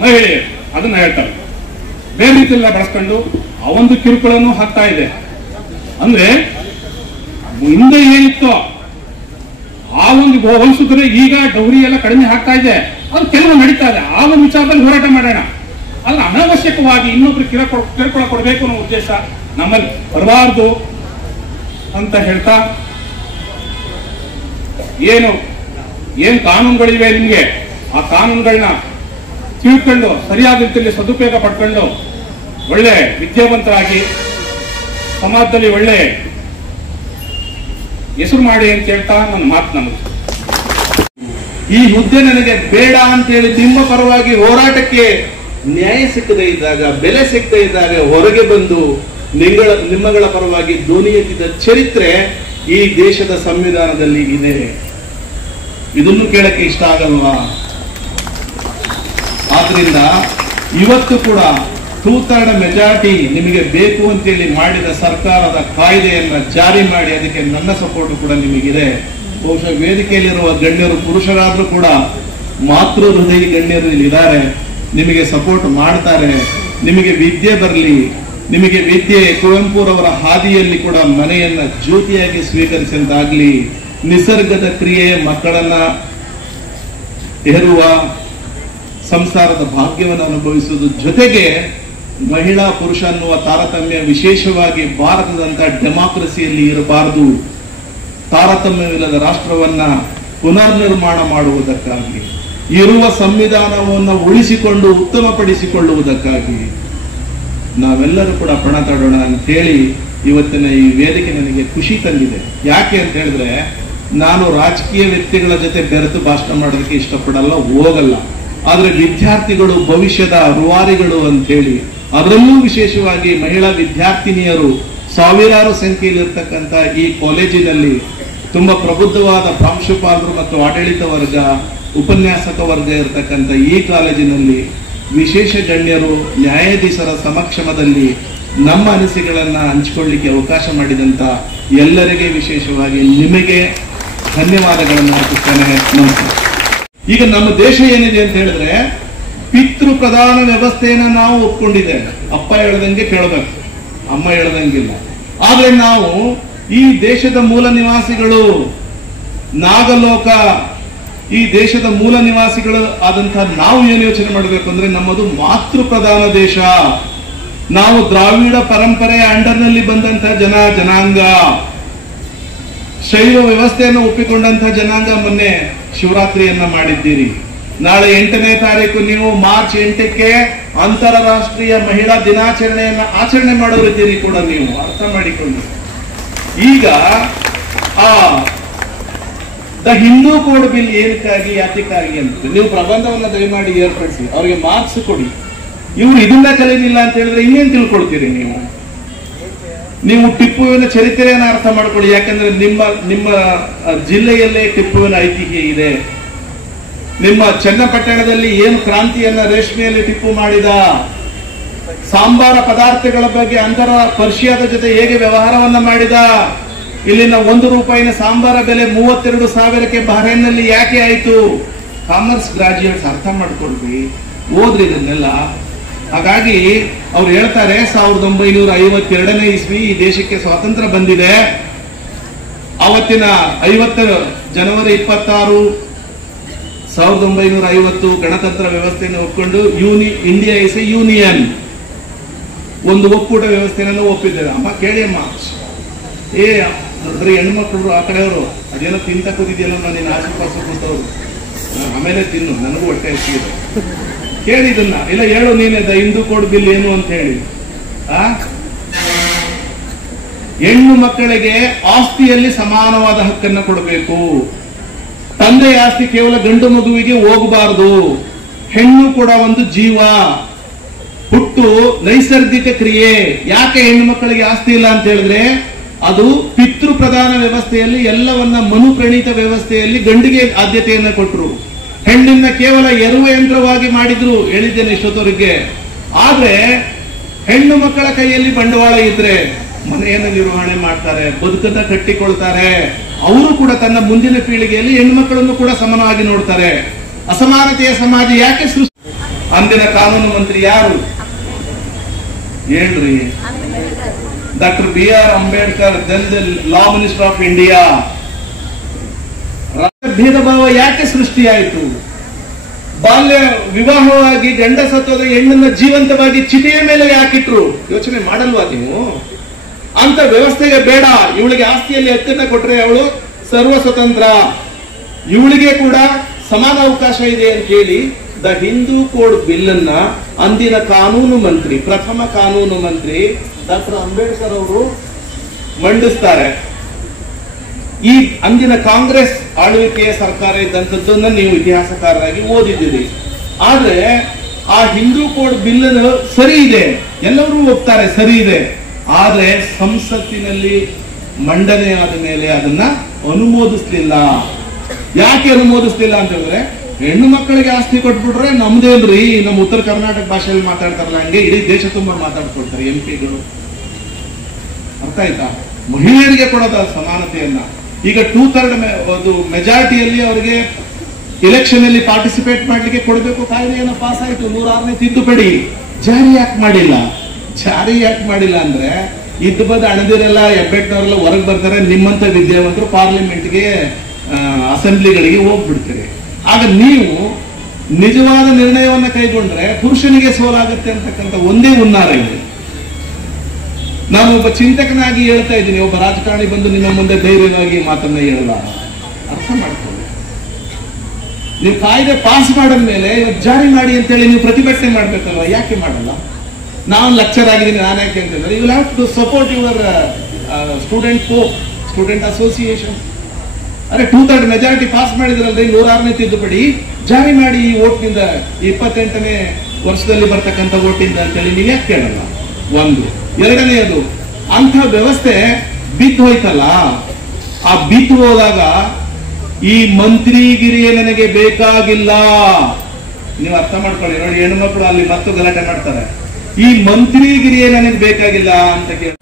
ಮಹಿಳೆಯರು ಅದನ್ನ ಹೇಳ್ತಾರೆ, ಬೇರೆ ರೀತಿಯೆಲ್ಲ ಬಳಸ್ಕೊಂಡು ಆ ಒಂದು ಕಿರುಕುಳನು ಆಗ್ತಾ ಇದೆ. ಅಂದ್ರೆ ಹಿಂದೆ ಏನಿತ್ತೋ ಆ ಒಂದು ಹೋಲಿಸಿದ್ರೆ ಈಗ ಡೌರಿ ಎಲ್ಲ ಕಡಿಮೆ ಆಗ್ತಾ ಇದೆ. ಅದು ಕೆಲವು ನಡೀತಾ ಇದೆ. ಆ ಒಂದು ವಿಚಾರದಲ್ಲಿ ಹೋರಾಟ ಮಾಡೋಣ. ಅಲ್ಲ, ಅನಾವಶ್ಯಕವಾಗಿ ಇನ್ನೊಬ್ರು ಕಿರುಕುಳ ಕೊಡಬೇಕು ಅನ್ನೋ ಉದ್ದೇಶ ನಮ್ಮಲ್ಲಿ ಬರಬಾರ್ದು ಅಂತ ಹೇಳ್ತಾ, ಏನ್ ಕಾನೂನುಗಳಿವೆ ನಿಮ್ಗೆ, ಆ ಕಾನೂನುಗಳನ್ನ ತಿಳ್ಕೊಂಡು ಸರಿಯಾದ ರೀತಿಯಲ್ಲಿ ಸದುಪಯೋಗ ಪಡ್ಕೊಂಡು ಒಳ್ಳೆ ವಿದ್ಯಾವಂತರಾಗಿ ಸಮಾಜದಲ್ಲಿ ಒಳ್ಳೆ ಹೆಸರು ಮಾಡಿ ಅಂತ ಹೇಳ್ತಾ ನನ್ನ ಮಾತು ನಮಗೆ. ಈ ಹುದ್ದೆ ನನಗೆ ಬೇಡ ಅಂತೇಳಿ ನಿಮ್ಮ ಪರವಾಗಿ ಹೋರಾಟಕ್ಕೆ ನ್ಯಾಯ ಸಿಕ್ಕದೇ ಇದ್ದಾಗ, ಬೆಲೆ ಸಿಕ್ಕದೇ ಇದ್ದಾಗ ಹೊರಗೆ ಬಂದು ನಿಮ್ಮಗಳ ಪರವಾಗಿ ಧ್ವನಿ ಎತ್ತಿದ ಚರಿತ್ರೆ ಈ ದೇಶದ ಸಂವಿಧಾನದಲ್ಲಿ ಇದೆ. ಇದನ್ನು ಕೇಳಕ್ಕೆ ಇಷ್ಟ ಆಗಲ್ವಾ? ಆದ್ರಿಂದ ಇವತ್ತು ಕೂಡ 2/3 ಮೆಜಾರಿಟಿ ನಿಮಗೆ ಬೇಕು ಅಂತೇಳಿ ಮಾಡಿದ ಸರ್ಕಾರದ ಕಾಯ್ದೆಯನ್ನ ಜಾರಿ ಮಾಡಿ, ಅದಕ್ಕೆ ನನ್ನ ಸಪೋರ್ಟ್ ಕೂಡ ನಿಮಗಿದೆ. ಬಹುಶಃ ವೇದಿಕೆಯಲ್ಲಿರುವ ಗಣ್ಯರು ಪುರುಷರಾದ್ರೂ ಕೂಡ ಮಾತೃ ಹೃದಯ ಗಣ್ಯರು ಇಲ್ಲಿದ್ದಾರೆ, ನಿಮಗೆ ಸಪೋರ್ಟ್ ಮಾಡ್ತಾರೆ. ನಿಮಗೆ ವಿದ್ಯೆ ಬರಲಿ, ನಿಮಗೆ ವಿದ್ಯೆ ಕುವೆಂಪುರವರ ಹಾದಿಯಲ್ಲಿ ಕೂಡ ಮನೆಯನ್ನ ಜ್ಯೋತಿಯಾಗಿ ಸ್ವೀಕರಿಸಿದಂತಾಗ್ಲಿ, ನಿಸರ್ಗದ ಕ್ರಿಯೆ ಮಕ್ಕಳನ್ನ ಹೆರುವ ಸಂಸಾರದ ಭಾಗ್ಯವನ್ನು ಅನುಭವಿಸುವುದು ಜೊತೆಗೆ ಮಹಿಳಾ ಪುರುಷ ಅನ್ನುವ ತಾರತಮ್ಯ ವಿಶೇಷವಾಗಿ ಭಾರತದಂತ ಡೆಮಾಕ್ರಸಿಯಲ್ಲಿ ಇರಬಾರದು. ತಾರತಮ್ಯವಿಲ್ಲದ ರಾಷ್ಟ್ರವನ್ನ ಪುನರ್ನಿರ್ಮಾಣ ಮಾಡುವುದಕ್ಕಾಗಿ, ಇರುವ ಸಂವಿಧಾನವನ್ನು ಉಳಿಸಿಕೊಂಡು ಉತ್ತಮಪಡಿಸಿಕೊಳ್ಳುವುದಕ್ಕಾಗಿ ನಾವೆಲ್ಲರೂ ಕೂಡ ಪಣ ತೊಡೋಣ ಅಂತ ಹೇಳಿ ಇವತ್ತಿನ ಈ ವೇದಿಕೆ ನನಗೆ ಖುಷಿ ತಂದಿದೆ. ಯಾಕೆ ಅಂತ ಹೇಳಿದ್ರೆ, ನಾನು ರಾಜಕೀಯ ವ್ಯಕ್ತಿಗಳ ಜೊತೆ ಬೆರೆತು ಭಾಷಣ ಮಾಡೋದಕ್ಕೆ ಇಷ್ಟಪಡಲ್ಲ, ಹೋಗಲ್ಲ. ಆದ್ರೆ ವಿದ್ಯಾರ್ಥಿಗಳು ಭವಿಷ್ಯದ ರೂವಾರಿಗಳು ಅಂತ ಹೇಳಿ, ಅದರಲ್ಲೂ ವಿಶೇಷವಾಗಿ ಮಹಿಳಾ ವಿದ್ಯಾರ್ಥಿನಿಯರು ಸಾವಿರಾರು ಸಂಖ್ಯೆಯಲ್ಲಿರ್ತಕ್ಕಂಥ ಈ ಕಾಲೇಜಿನಲ್ಲಿ ತುಂಬಾ ಪ್ರಬುದ್ಧವಾದ ಪ್ರಾಂಶುಪಾಲರು ಮತ್ತು ಆಡಳಿತ ವರ್ಗ, ಉಪನ್ಯಾಸಕ ವರ್ಗ ಇರತಕ್ಕಂಥ ಈ ಕಾಲೇಜಿನಲ್ಲಿ ವಿಶೇಷ ಗಣ್ಯರು ನ್ಯಾಯಾಧೀಶರ ಸಮಕ್ಷಮದಲ್ಲಿ ನಮ್ಮ ಅನಿಸಿಕೆಗಳನ್ನ ಹಂಚಿಕೊಳ್ಳಿಕ್ಕೆ ಅವಕಾಶ ಮಾಡಿದಂತ ಎಲ್ಲರಿಗೆ ವಿಶೇಷವಾಗಿ ನಿಮಗೆ ಧನ್ಯವಾದಗಳನ್ನು ಅರ್ಪಿಸ್ತೇನೆ. ನಮಸ್ಕಾರ. ಈಗ ನಮ್ಮ ದೇಶ ಏನಿದೆ ಅಂತ ಹೇಳಿದ್ರೆ, ಪಿತೃ ಪ್ರಧಾನ ವ್ಯವಸ್ಥೆಯನ್ನ ನಾವು ಒಪ್ಕೊಂಡಿದ್ದೇವೆ. ಅಪ್ಪ ಹೇಳ್ದಂಗೆ ಕೇಳಬೇಕು, ಅಮ್ಮ ಹೇಳ್ದಂಗಿಲ್ಲ. ಆದ್ರೆ ನಾವು ಈ ದೇಶದ ಮೂಲ ನಿವಾಸಿಗಳು, ನಾಗಲೋಕ ಈ ದೇಶದ ಮೂಲ ನಿವಾಸಿಗಳು ಆದಂತಹ ನಾವು ಏನು ಯೋಚನೆ ಮಾಡಬೇಕು ಅಂದ್ರೆ, ನಮ್ಮದು ಮಾತೃ ಪ್ರಧಾನ ದೇಶ. ನಾವು ದ್ರಾವಿಡ ಪರಂಪರೆಯ ಅಂಡರ್ನಲ್ಲಿ ಬಂದಂತಹ ಜನಾಂಗ, ಶೈವ ವ್ಯವಸ್ಥೆಯನ್ನು ಒಪ್ಪಿಕೊಂಡಂತಹ ಜನಾಂಗ. ಮೊನ್ನೆ ಶಿವರಾತ್ರಿಯನ್ನ ಮಾಡಿದ್ದೀರಿ. ನಾಳೆ 8ನೇ ತಾರೀಕು ನೀವು ಮಾರ್ಚ್ 8ಕ್ಕೆ ಅಂತಾರಾಷ್ಟ್ರೀಯ ಮಹಿಳಾ ದಿನಾಚರಣೆಯನ್ನ ಆಚರಣೆ ಮಾಡೋರಿದ್ದೀರಿ ಕೂಡ. ನೀವು ಅರ್ಥ ಮಾಡಿಕೊಂಡು ಈಗ ದ ಹಿಂದೂ ಕೋಡ್ ಬಿಲ್ ಏನಕ್ಕಾಗಿ, ಯಾತಕ್ಕಾಗಿ ಅಂತ ನೀವು ಪ್ರಬಂಧವನ್ನ ದಯಮಾಡಿ ಏರ್ಪಡಿಸಿ, ಅವ್ರಿಗೆ ಮಾರ್ಕ್ಸ್ ಕೊಡಿ. ಇವ್ರು ಇದನ್ನ ಕಲಿಯಲಿಲ್ಲ ಅಂತ ಹೇಳಿದ್ರೆ ಇನ್ನೇನ್ ತಿಳ್ಕೊಳ್ತೀರಿ ನೀವು? ನೀವು ಟಿಪ್ಪುವಿನ ಚರಿತ್ರೆಯನ್ನು ಅರ್ಥ ಮಾಡ್ಕೊಳ್ಳಿ. ಯಾಕಂದ್ರೆ ನಿಮ್ಮ ಜಿಲ್ಲೆಯಲ್ಲೇ ಟಿಪ್ಪುವಿನ ಐತಿಹ್ಯ ಇದೆ. ನಿಮ್ಮ ಚನ್ನಪಟ್ಟಣದಲ್ಲಿ ಏನು ಕ್ರಾಂತಿಯನ್ನ ರೇಷ್ಮೆಯಲ್ಲಿ ಟಿಪ್ಪು ಮಾಡಿದ, ಸಾಂಬಾರ ಪದಾರ್ಥಗಳ ಬಗ್ಗೆ ಅಂತರ ಪರ್ಷಿಯಾದ ಜೊತೆ ಹೇಗೆ ವ್ಯವಹಾರವನ್ನ ಮಾಡಿದ, ಇಲ್ಲಿನ 1 ರೂಪಾಯಿನ ಸಾಂಬಾರ ಬೆಲೆ 32,000ಕ್ಕೆ ಬಹರೇನ್ನಲ್ಲಿ ಯಾಕೆ ಆಯ್ತು? ಕಾಮರ್ಸ್ ಗ್ರಾಜ್ಯುಯೇಟ್ಸ್ ಅರ್ಥ ಮಾಡ್ಕೊಳ್ರಿ, ಓದ್ರಿ ಇದನ್ನೆಲ್ಲ. ಹಾಗಾಗಿ ಅವ್ರು ಹೇಳ್ತಾರೆ 1952ನೇ ಇಸ್ವಿ ಈ ದೇಶಕ್ಕೆ ಸ್ವಾತಂತ್ರ್ಯ ಬಂದಿದೆ. ಅವತ್ತಿನ 50 ಜನವರಿ 26 1950 ಗಣತಂತ್ರ ವ್ಯವಸ್ಥೆಯನ್ನು ಒಪ್ಪಿಕೊಂಡು ಇಂಡಿಯಾ ಇಸ್ ಎ ಯೂನಿಯನ್, ಒಂದು ಒಕ್ಕೂಟ ವ್ಯವಸ್ಥೆಯನ್ನು ಒಪ್ಪಿದ್ದೇವೆ. ಅಮ್ಮ ಕೇಳಿ ಅಮ್ಮ, ಬರೀ ಹೆಣ್ಮಕ್ಳು ಆ ಕಡೆಯವರು ಅದೇನೋ ತಿಂತ ಕೂತಿದೆಯಲ್ಲ ನೀನು ಆಸುಪಾಸು ಕೂತವ್ರು, ಆಮೇಲೆ ತಿನ್ನು, ನನಗೂ ಹೊಟ್ಟೆ ಹಸಿದೆ, ಕೇಳಿ ಇದನ್ನ. ಇಲ್ಲ ಹೇಳು ನೀನೆ ಹಿಂದೂ ಕೋಡ್ ಬಿಲ್ ಏನು ಅಂತ ಹೇಳಿ. ಹೆಣ್ಣು ಮಕ್ಕಳಿಗೆ ಆಸ್ತಿಯಲ್ಲಿ ಸಮಾನವಾದ ಹಕ್ಕನ್ನು ಕೊಡಬೇಕು. ತಂದೆಯ ಆಸ್ತಿ ಕೇವಲ ಗಂಡು ಮಗುವಿಗೆ ಹೋಗಬಾರದು. ಹೆಣ್ಣು ಕೂಡ ಒಂದು ಜೀವ, ಹುಟ್ಟು ನೈಸರ್ಗಿಕ ಕ್ರಿಯೆ. ಯಾಕೆ ಹೆಣ್ಣು ಮಕ್ಕಳಿಗೆ ಆಸ್ತಿ ಇಲ್ಲ ಅಂತ ಹೇಳಿದ್ರೆ, ಅದು ಪಿತೃ ಪ್ರಧಾನ ವ್ಯವಸ್ಥೆಯಲ್ಲಿ ಎಲ್ಲವನ್ನ ಮನು ಪ್ರಣೀತ ವ್ಯವಸ್ಥೆಯಲ್ಲಿ ಗಂಡಿಗೆ ಆದ್ಯತೆಯನ್ನ ಕೊಟ್ಟರು. ಹೆಣ್ಣನ್ನ ಕೇವಲ ಎರುವ ಯಂತ್ರವಾಗಿ ಮಾಡಿದ್ರು, ಹೇಳಿದ್ದೇನೆ ಇಷ್ಟೊತ್ತವರಿಗೆ. ಆದ್ರೆ ಹೆಣ್ಣು ಮಕ್ಕಳ ಕೈಯಲ್ಲಿ ಬಂಡವಾಳ ಇದ್ರೆ ಮನೆಯನ್ನು ನಿರ್ವಹಣೆ ಮಾಡ್ತಾರೆ, ಬದುಕನ್ನ ಕಟ್ಟಿಕೊಳ್ತಾರೆ. ಅವರು ಕೂಡ ತನ್ನ ಮುಂದಿನ ಪೀಳಿಗೆಯಲ್ಲಿ ಹೆಣ್ಣು ಮಕ್ಕಳನ್ನು ಕೂಡ ಸಮಾನವಾಗಿ ನೋಡ್ತಾರೆ. ಅಸಮಾನತೆಯ ಸಮಾಜ ಯಾಕೆ ಸೃಷ್ಟಿ? ಅಂದಿನ ಕಾನೂನು ಮಂತ್ರಿ ಯಾರು ಹೇಳ್ರಿ? Doctor B.R. Ambedkar, then the law minister of India. ಭೇದ ಭಾವ ಯಾಕೆ ಸೃಷ್ಟಿಯಾಯಿತು? ಬಾಲ್ಯ ವಿವಾಹವಾಗಿ ಗಂಡ ಸತ್ತೋದ ಹೆಣ್ಣನ್ನ ಜೀವಂತವಾಗಿ ಚಿತೆಯ ಮೇಲೆ ಯಾಕಿಟ್ರು? ಯೋಚನೆ ಮಾಡಲ್ವಾ ನೀವು? ಅಂತ ವ್ಯವಸ್ಥೆಗೆ ಬೇಡ, ಇವಳಿಗೆ ಆಸ್ತಿಯಲ್ಲಿ ಹಕ್ಕನ್ನ ಕೊಟ್ರೆ ಅವಳು ಸರ್ವ ಸ್ವತಂತ್ರ, ಇವಳಿಗೆ ಕೂಡ ಸಮಾನ ಅವಕಾಶ ಇದೆ ಅಂತ ಹೇಳಿ ದ ಹಿಂದೂ ಕೋಡ್ ಬಿಲ್ ಅನ್ನ ಅಂದಿನ ಕಾನೂನು ಮಂತ್ರಿ, ಪ್ರಥಮ ಕಾನೂನು ಮಂತ್ರಿ ಡಾಕ್ಟರ್ ಅಂಬೇಡ್ಕರ್ ಅವರು ಮಂಡಿಸ್ತಾರೆ. ಈ ಅಂದಿನ ಕಾಂಗ್ರೆಸ್ ಆಳ್ವಿಕೆಯ ಸರ್ಕಾರ ಇದ್ದಂಥದ್ದನ್ನ ನೀವು ಇತಿಹಾಸಕಾರರಾಗಿ ಓದಿದ್ದೀರಿ. ಆದ್ರೆ ಆ ಹಿಂದೂ ಕೋಡ್ ಬಿಲ್ ಸರಿ ಇದೆ, ಎಲ್ಲರೂ ಒಪ್ತಾರೆ, ಸರಿ ಇದೆ. ಆದ್ರೆ ಸಂಸತ್ತಿನಲ್ಲಿ ಮಂಡನೆ ಆದ ಮೇಲೆ ಅದನ್ನ ಅನುಮೋದಿಸ್ಲಿಲ್ಲ. ಯಾಕೆ ಅನುಮೋದಿಸ್ಲಿಲ್ಲ ಅಂತ ಹೇಳಿದ್ರೆ, ಹೆಣ್ಣು ಮಕ್ಕಳಿಗೆ ಆಸ್ತಿ ಕೊಟ್ಬಿಟ್ರೆ ನಮ್ದೇನ್ರಿ, ನಮ್ಮ ಉತ್ತರ ಕರ್ನಾಟಕ ಭಾಷೆಯಲ್ಲಿ ಮಾತಾಡ್ತಾರಲ್ಲ ಹಂಗೆ ಇಡೀ ದೇಶ ತುಂಬಾ ಮಾತಾಡ್ಕೊಳ್ತಾರೆ MP ಗಳು. ಅರ್ಥ ಆಯ್ತಾ? ಮಹಿಳೆಯರಿಗೆ ಕೊಡೋದ ಸಮಾನತೆಯನ್ನ. ಈಗ 2/3 ಮೆಜಾರಿಟಿಯಲ್ಲಿ ಅವರಿಗೆ ಎಲೆಕ್ಷನ್ ಅಲ್ಲಿ ಪಾರ್ಟಿಸಿಪೇಟ್ ಮಾಡ್ಲಿಕ್ಕೆ ಕೊಡಬೇಕು. ಕಾಯ್ದೆಯನ್ನು ಪಾಸ್ ಆಯ್ತು, 106ನೇ ತಿದ್ದುಪಡಿ. ಜಾರಿ ಯಾಕೆ ಮಾಡಿಲ್ಲ? ಜಾರಿ ಯಾಕೆ ಮಾಡಿಲ್ಲ ಅಂದ್ರೆ, ಇದ್ದು ಬಂದು ಅಣದಿರೆಲ್ಲ ಹೆಬ್ಬೆಟ್ಟವರೆಲ್ಲ ಹೊರಗೆ ಬರ್ತಾರೆ, ನಿಮ್ಮಂತ ವಿದ್ಯಾವಂತರು ಪಾರ್ಲಿಮೆಂಟ್ಗೆ ಅಸೆಂಬ್ಲಿಗಳಿಗೆ ಹೋಗ್ಬಿಡ್ತಾರೆ. ಆಗ ನೀವು ನಿಜವಾದ ನಿರ್ಣಯವನ್ನ ಕೈಗೊಂಡ್ರೆ ಪುರುಷನಿಗೆ ಸೋಲಾಗುತ್ತೆ ಅಂತಕ್ಕಂಥ ಒಂದೇ ಹುನ್ನಾರ ಇದೆ. ನಾನು ಒಬ್ಬ ಚಿಂತಕನಾಗಿ ಹೇಳ್ತಾ ಇದ್ದೀನಿ, ಒಬ್ಬ ರಾಜಕಾರಣಿ ಬಂದು ನಿಮ್ಮ ಮುಂದೆ ಧೈರ್ಯವಾಗಿ ಮಾತನ್ನ ಹೇಳಲ್ಲ. ಅರ್ಥ ಮಾಡ್ಕೊಳ್ಳಿ. ನೀವು ಕಾಯ್ದೆ ಪಾಸ್ ಮಾಡಿದ ಮೇಲೆ ಜಾರಿ ಮಾಡಿ ಅಂತೇಳಿ ನೀವು ಪ್ರತಿಭಟನೆ ಮಾಡ್ಬೇಕಲ್ವಾ? ಯಾಕೆ ಮಾಡಲ್ಲ? ನಾನು ಲೆಕ್ಚರ್ ಆಗಿದ್ದೀನಿ, ನಾನು ಯಾಕೆ ಅಂತಂದ್ರೆ, you have to support your student association. ಅರೆ 2/3 ಮೆಜಾರಿಟಿ ಪಾಸ್ ಮಾಡಿದ್ರಲ್ರಿ, 106ನೇ ತಿದ್ದುಪಡಿ ಜಾರಿ ಮಾಡಿ ಈ ಓಟ್ನಿಂದ, 28ನೇ ವರ್ಷದಲ್ಲಿ ಬರ್ತಕ್ಕಂಥ ಓಟಿಂದ ಅಂತೇಳಿ ನೀವು ಯಾಕೆ ಕೇಳಲ್ಲ? ಒಂದು. ಎರಡನೆಯದು, ಅಂಥ ವ್ಯವಸ್ಥೆ ಬಿದ್ದು ಹೋಯ್ತಲ್ಲ, ಆ ಬಿದ್ದು ಹೋದಾಗ ಈ ಮಂತ್ರಿಗಿರಿಯೇ ನನಗೆ ಬೇಕಾಗಿಲ್ಲ. ನೀವು ಅರ್ಥ ಮಾಡ್ಕೊಳ್ಳಿ. ನೋಡಿ, ಹೆಣ್ಮಕ್ಳು ಅಲ್ಲಿ ಮತ್ತು ಗಲಾಟೆ ಮಾಡ್ತಾರೆ, ಈ ಮಂತ್ರಿಗಿರಿಯೇ ನನಗೆ ಬೇಕಾಗಿಲ್ಲ ಅಂತ ಕೇಳಿ